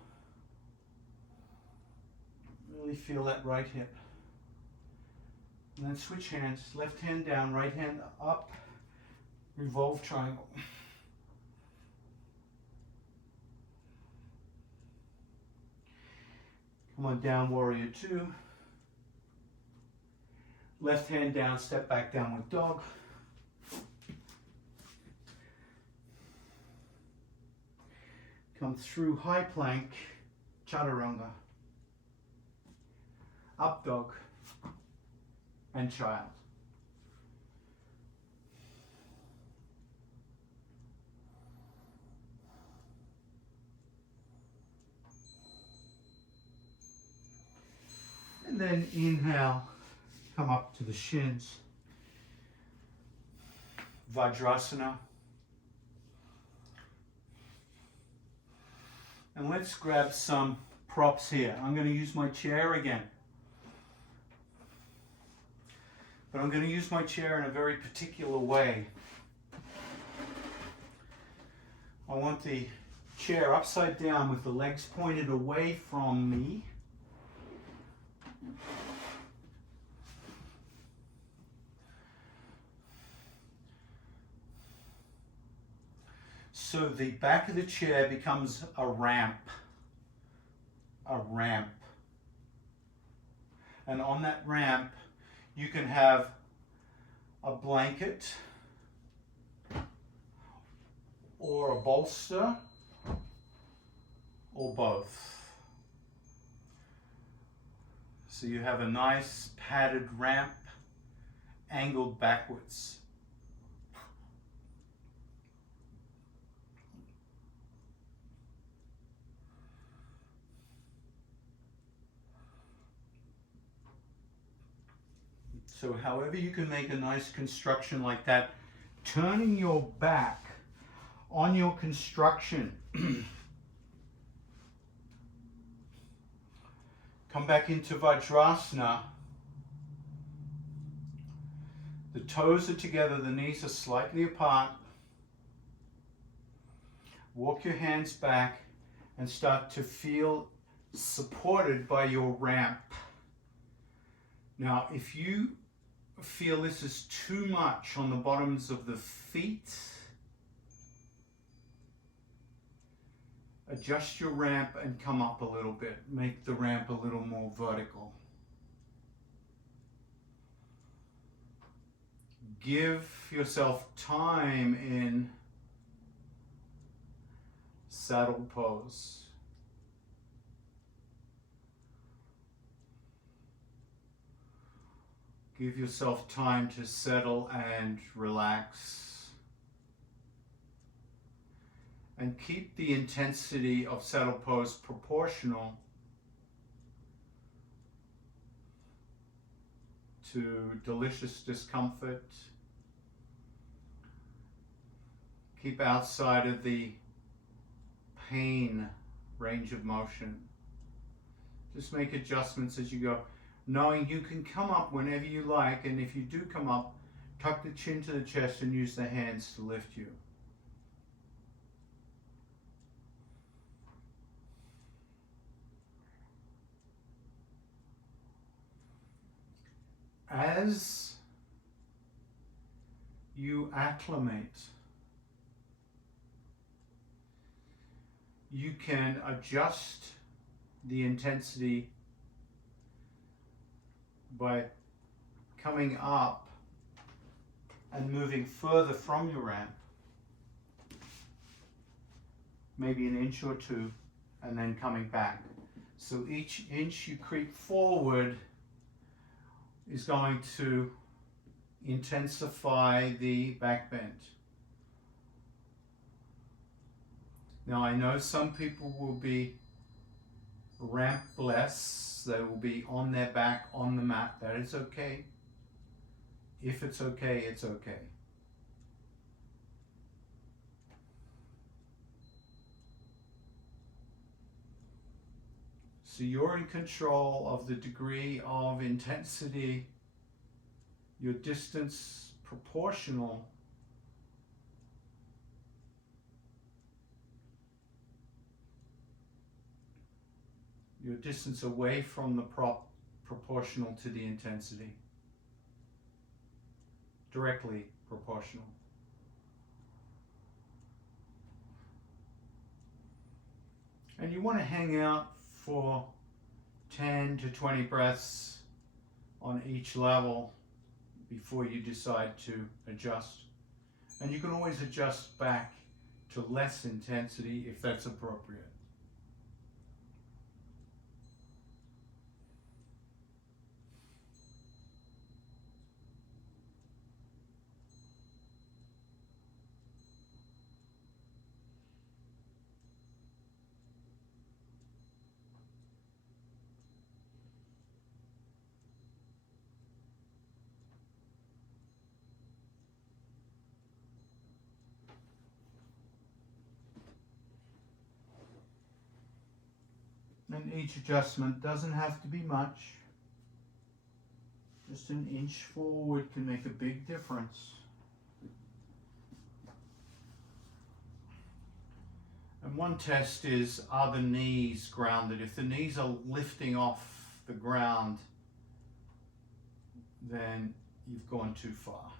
Really feel that right hip. And then switch hands, left hand down, right hand up, revolve triangle. Come on, down warrior 2. Left hand down, step back, downward dog. Come through high plank, chaturanga. Up dog and child. And then inhale, come up to the shins. Vajrasana. And let's grab some props here. I'm going to use my chair again. But I'm going to use my chair in a very particular way. I want the chair upside down with the legs pointed away from me. So the back of the chair becomes a ramp. A ramp. And on that ramp, you can have a blanket or a bolster or both. So you have a nice padded ramp angled backwards. So however you can make a nice construction like that, turning your back on your construction. Come back into Vajrasana. The toes are together, the knees are slightly apart. Walk your hands back and start to feel supported by your ramp. Now, if you feel this is too much on the bottoms of the feet, adjust your ramp and come up a little bit. Make the ramp a little more vertical. Give yourself time in saddle pose. Give yourself time to settle and relax. And keep the intensity of saddle pose proportional to delicious discomfort. Keep outside of the pain range of motion. Just make adjustments as you go, knowing you can come up whenever you like, and if you do come up, tuck the chin to the chest and use the hands to lift you. As you acclimate, you can adjust the intensity by coming up and moving further from your ramp, maybe an inch or two, and then coming back. So each inch you creep forward is going to intensify the back bend. Now I know some people will be ramp-less, they will be on their back on the mat. That is okay. If it's okay, it's okay. So you're in control of the degree of intensity, your distance proportional your distance away from the prop proportional to the intensity. directly proportional. And you want to hang out for 10 to 20 breaths on each level before you decide to adjust. And you can always adjust back to less intensity if that's appropriate. And each adjustment doesn't have to be much. Just an inch forward can make a big difference. And one test is, are the knees grounded? If the knees are lifting off the ground, then you've gone too far.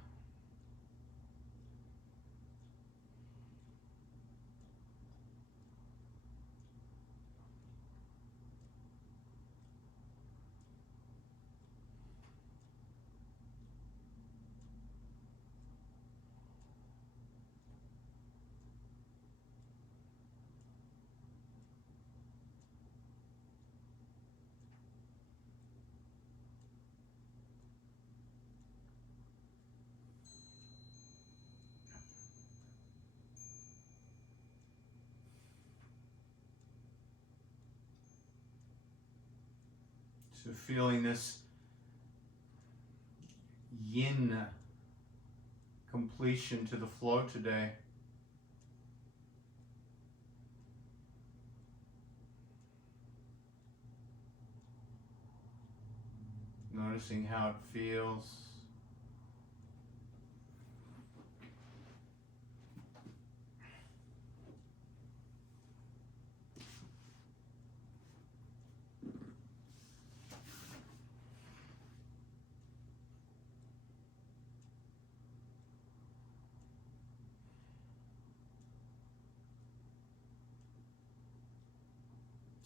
So feeling this yin completion to the flow today. Noticing how it feels.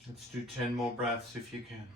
Let's do 10 more breaths if you can.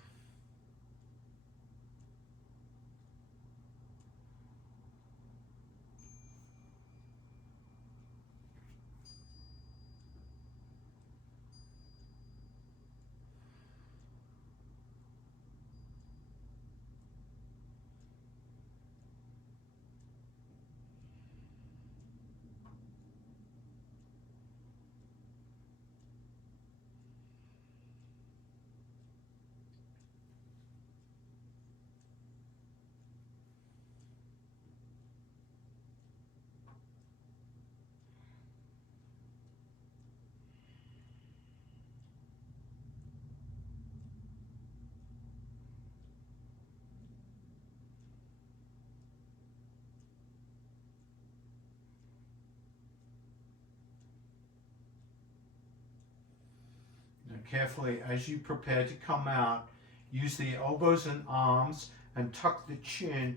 Now carefully, as you prepare to come out, use the elbows and arms and tuck the chin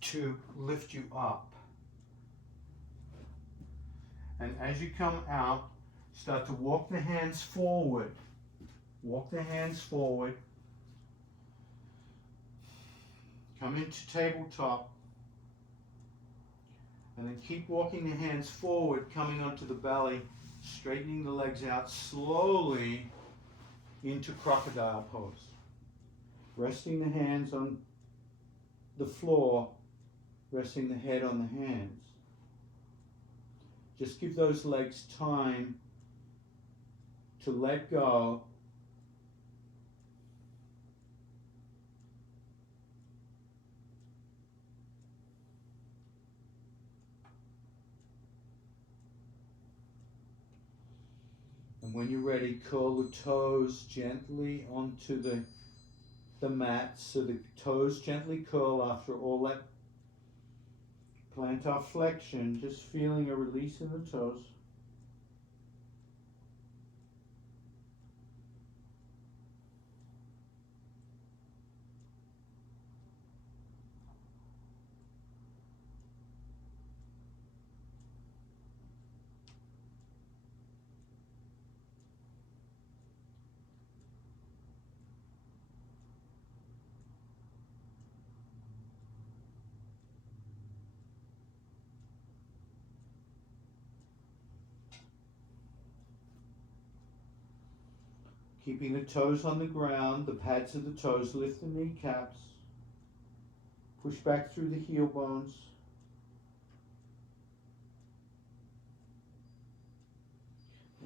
to lift you up. And as you come out, start to walk the hands forward. Walk the hands forward. Come into tabletop. And then keep walking the hands forward, coming onto the belly, straightening the legs out slowly into crocodile pose. Resting the hands on the floor, resting the head on the hands. Just give those legs time to let go. And when you're ready, curl the toes gently onto the mat, so the toes gently curl after all that plantar flexion, just feeling a release in the toes. Keeping the toes on the ground, the pads of the toes, lift the kneecaps. Push back through the heel bones.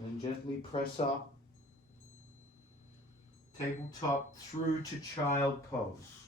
And gently press up. Tabletop through to child pose.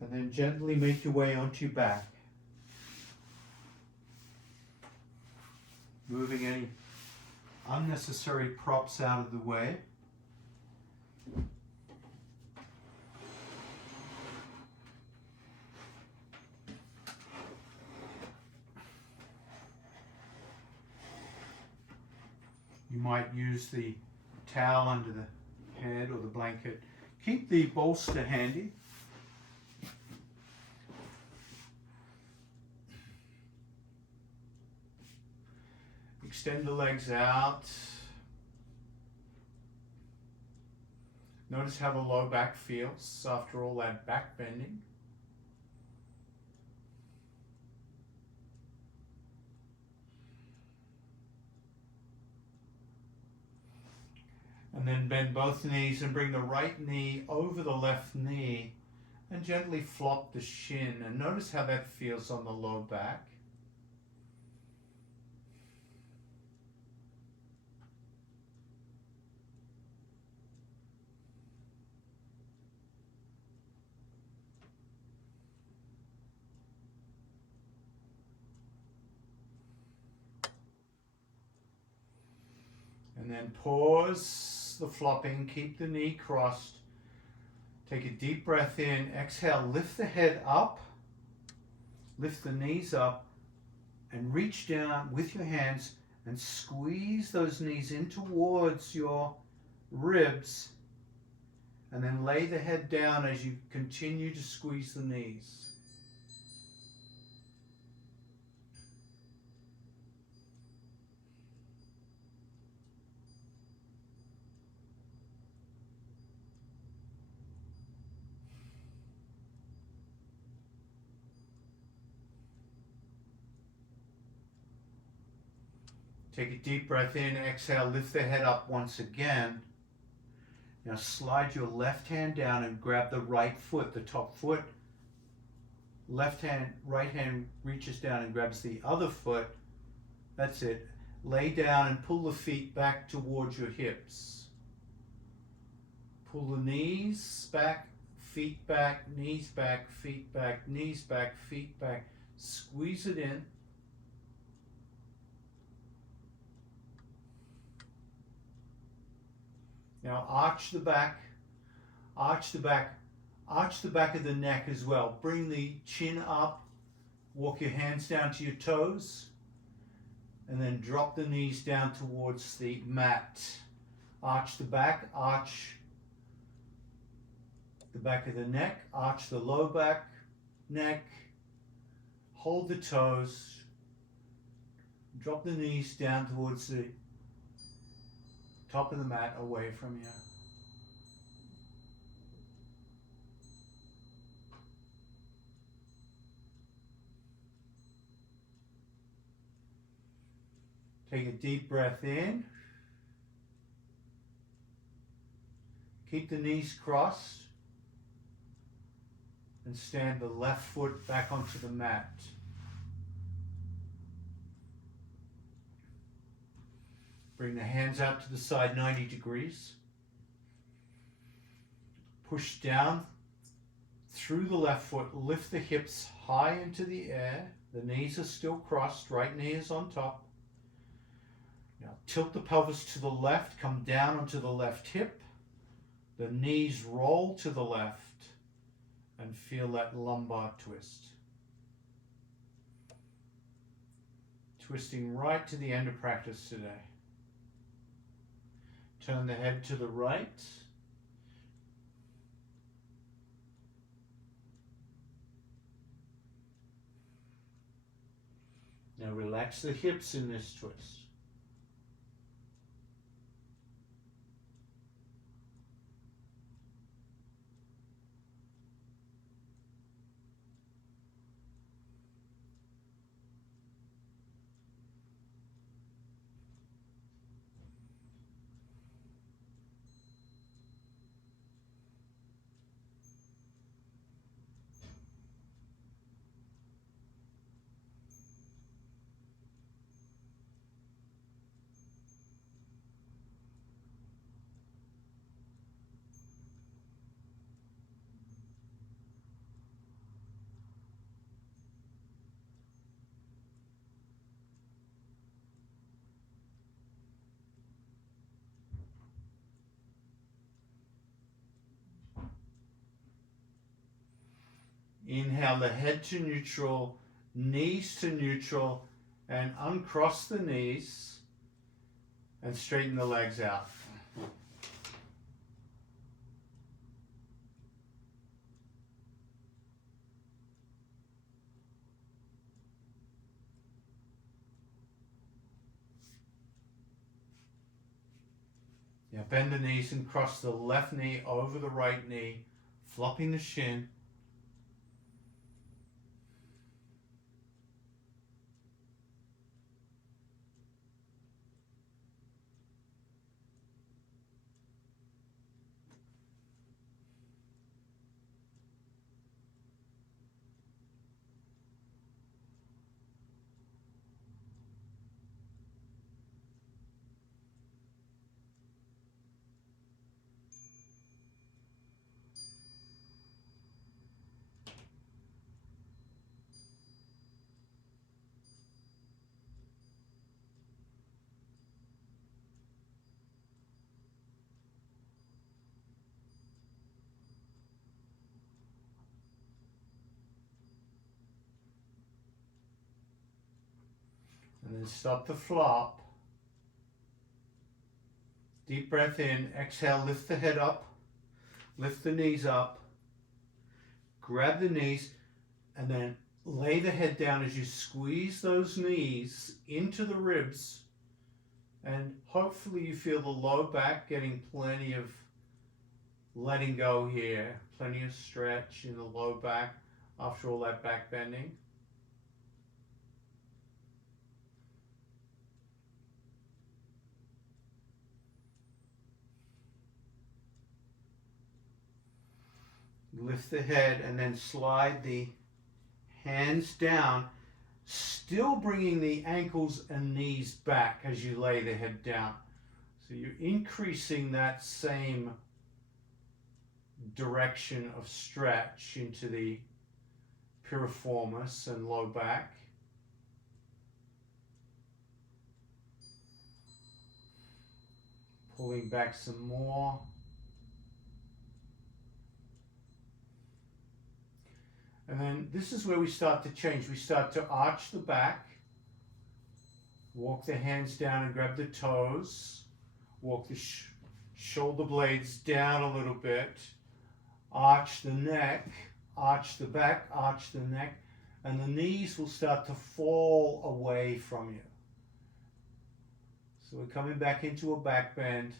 And then gently make your way onto your back. Moving any unnecessary props out of the way. You might use the towel under the head or the blanket. Keep the bolster handy. Extend the legs out. Notice how the low back feels after all that back bending. And then bend both knees and bring the right knee over the left knee and gently flop the shin. And notice how that feels on the low back. And then pause the flopping, keep the knee crossed. Take a deep breath in, exhale, lift the head up, lift the knees up, and reach down with your hands and squeeze those knees in towards your ribs, and then lay the head down as you continue to squeeze the knees. Take a deep breath in, exhale, lift the head up once again. Now slide your left hand down and grab the right foot, the top foot. Left hand, right hand reaches down and grabs the other foot. That's it. Lay down and pull the feet back towards your hips. Pull the knees back, feet back, knees back, feet back, knees back, feet back. Squeeze it in. Now arch the back, arch the back, arch the back of the neck as well. Bring the chin up, walk your hands down to your toes, and then drop the knees down towards the mat. Arch the back, arch the back of the neck, arch the low back, neck, hold the toes, drop the knees down towards the top of the mat away from you. Take a deep breath in. Keep the knees crossed and stand the left foot back onto the mat. Bring the hands out to the side 90 degrees. Push down through the left foot. Lift the hips high into the air. The knees are still crossed. Right knee is on top. Now tilt the pelvis to the left. Come down onto the left hip. The knees roll to the left. And feel that lumbar twist. Twisting right to the end of practice today. Turn the head to the right. Now relax the hips in this twist. Inhale the head to neutral, knees to neutral, and uncross the knees and straighten the legs out. Now bend the knees and cross the left knee over the right knee, flopping the shin. And then stop the flop. Deep breath in, exhale, lift the head up, lift the knees up, grab the knees, and then lay the head down as you squeeze those knees into the ribs, and hopefully you feel the low back getting plenty of letting go here, plenty of stretch in the low back after all that back bending. Lift the head and then slide the hands down, still bringing the ankles and knees back as you lay the head down. So you're increasing that same direction of stretch into the piriformis and low back. Pulling back some more. And then this is where we start to change. We start to arch the back, walk the hands down and grab the toes, walk the shoulder blades down a little bit, arch the neck, arch the back, arch the neck, and the knees will start to fall away from you. So we're coming back into a back bend,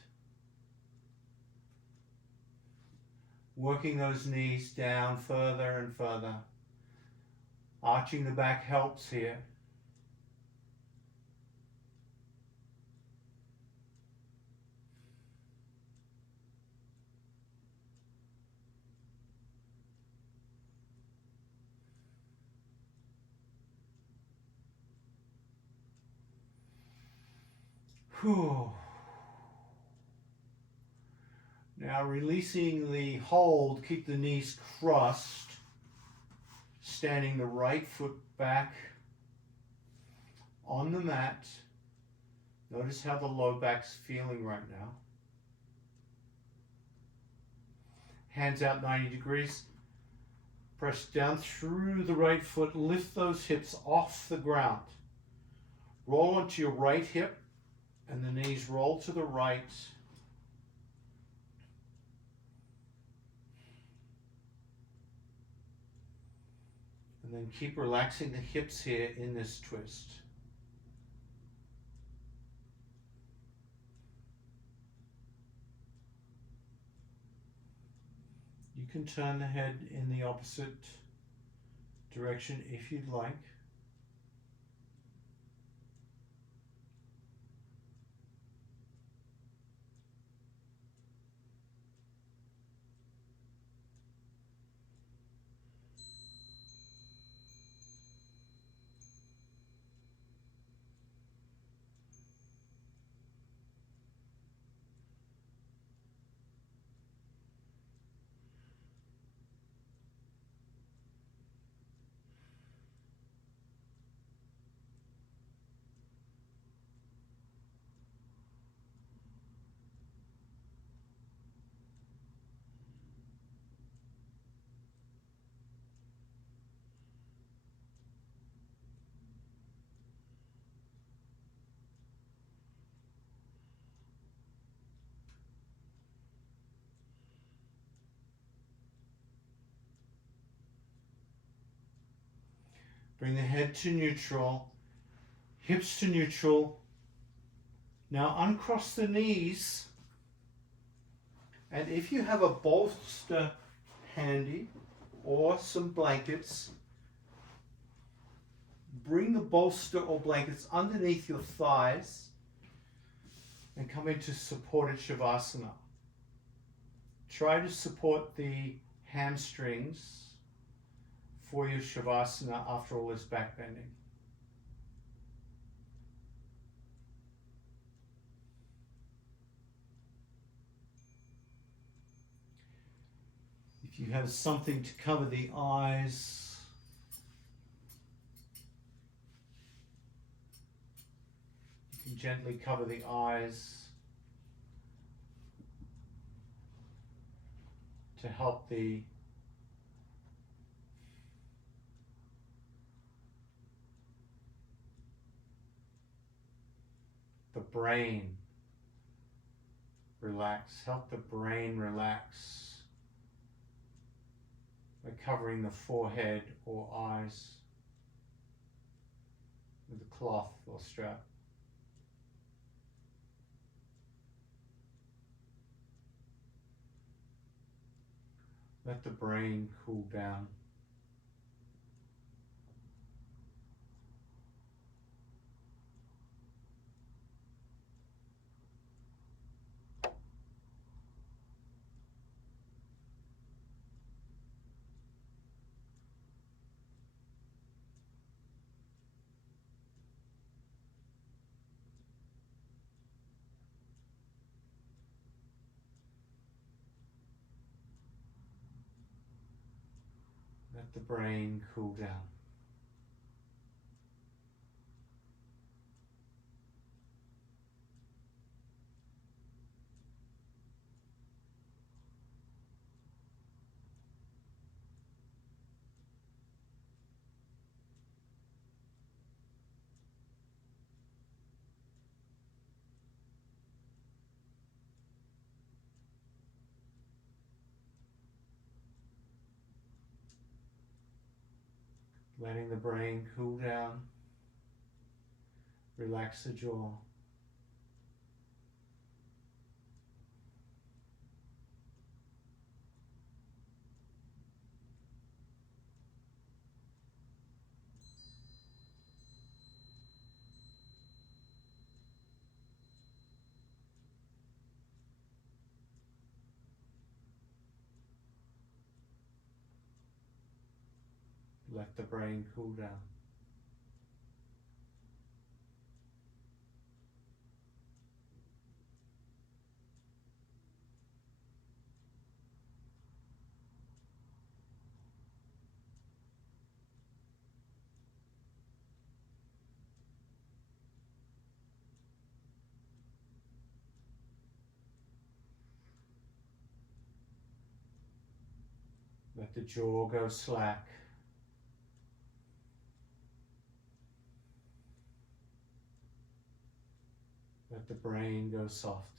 working those knees down further and further. Arching the back helps here. Whew. Now releasing the hold, keep the knees crossed, standing the right foot back on the mat. Notice how the low back's feeling right now. Hands out 90 degrees. Press down through the right foot, lift those hips off the ground. Roll onto your right hip and the knees roll to the right. And then keep relaxing the hips here in this twist. You can turn the head in the opposite direction if you'd like. Bring the head to neutral, hips to neutral. Now uncross the knees, and if you have a bolster handy or some blankets, bring the bolster or blankets underneath your thighs and come into supported Shavasana. Try to support the hamstrings for your Shavasana after all this back bending. If you have something to cover the eyes, you can gently cover the eyes to help the brain relax. Help the brain relax by covering the forehead or eyes with a cloth or strap. Let the brain cool down. Let the brain cool down. Letting the brain cool down. Relax the jaw. Let the brain cool down. Let the jaw go slack. Let the brain go soft.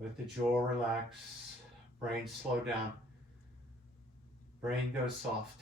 Let the jaw relax, brain slow down, brain goes soft.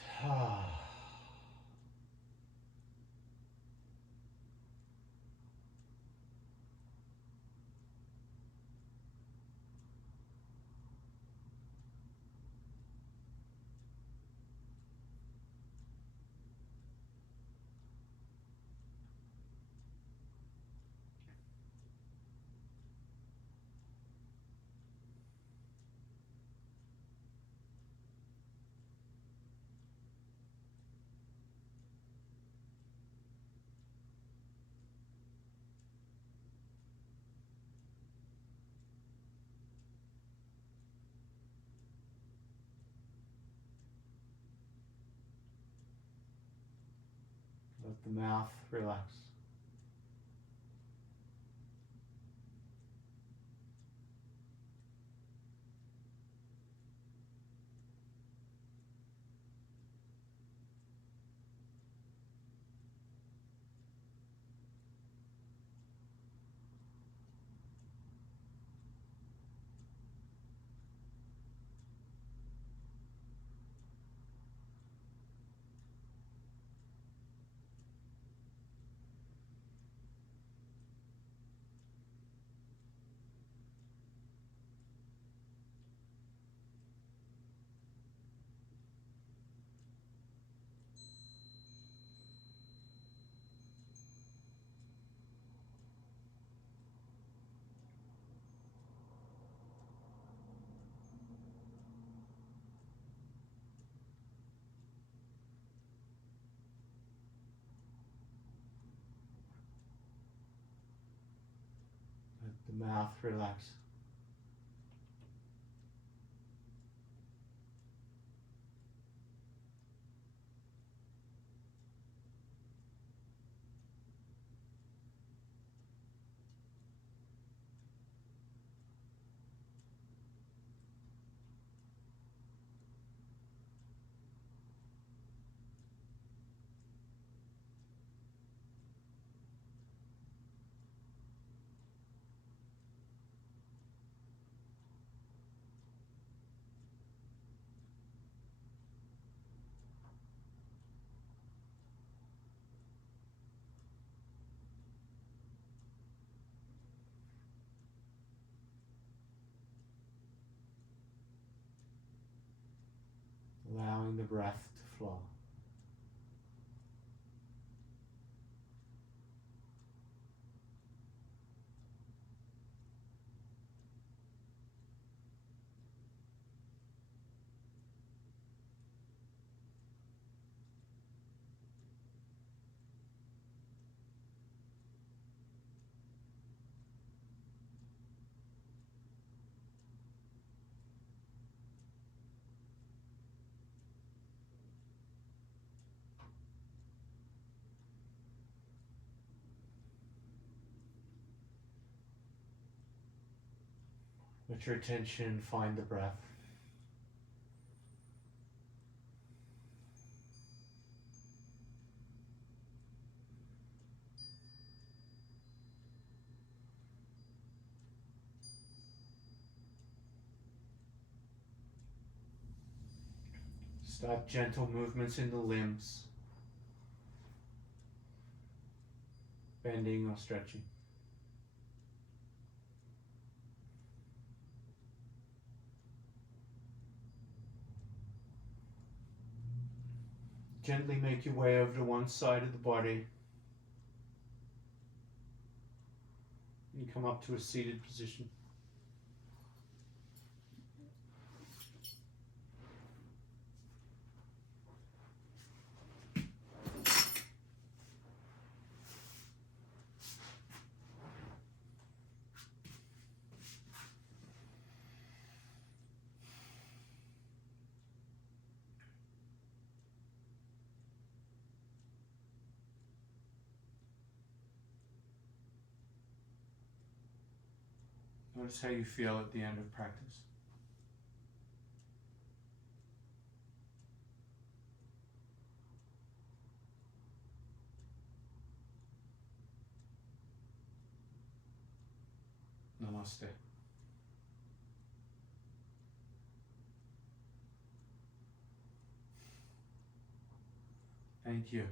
Let the mouth relax. Let the mouth relax. Allowing the breath to flow. Let your attention find the breath. Start gentle movements in the limbs, bending or stretching. Gently make your way over to one side of the body and come up to a seated position. Notice how you feel at the end of practice. Namaste. Thank you.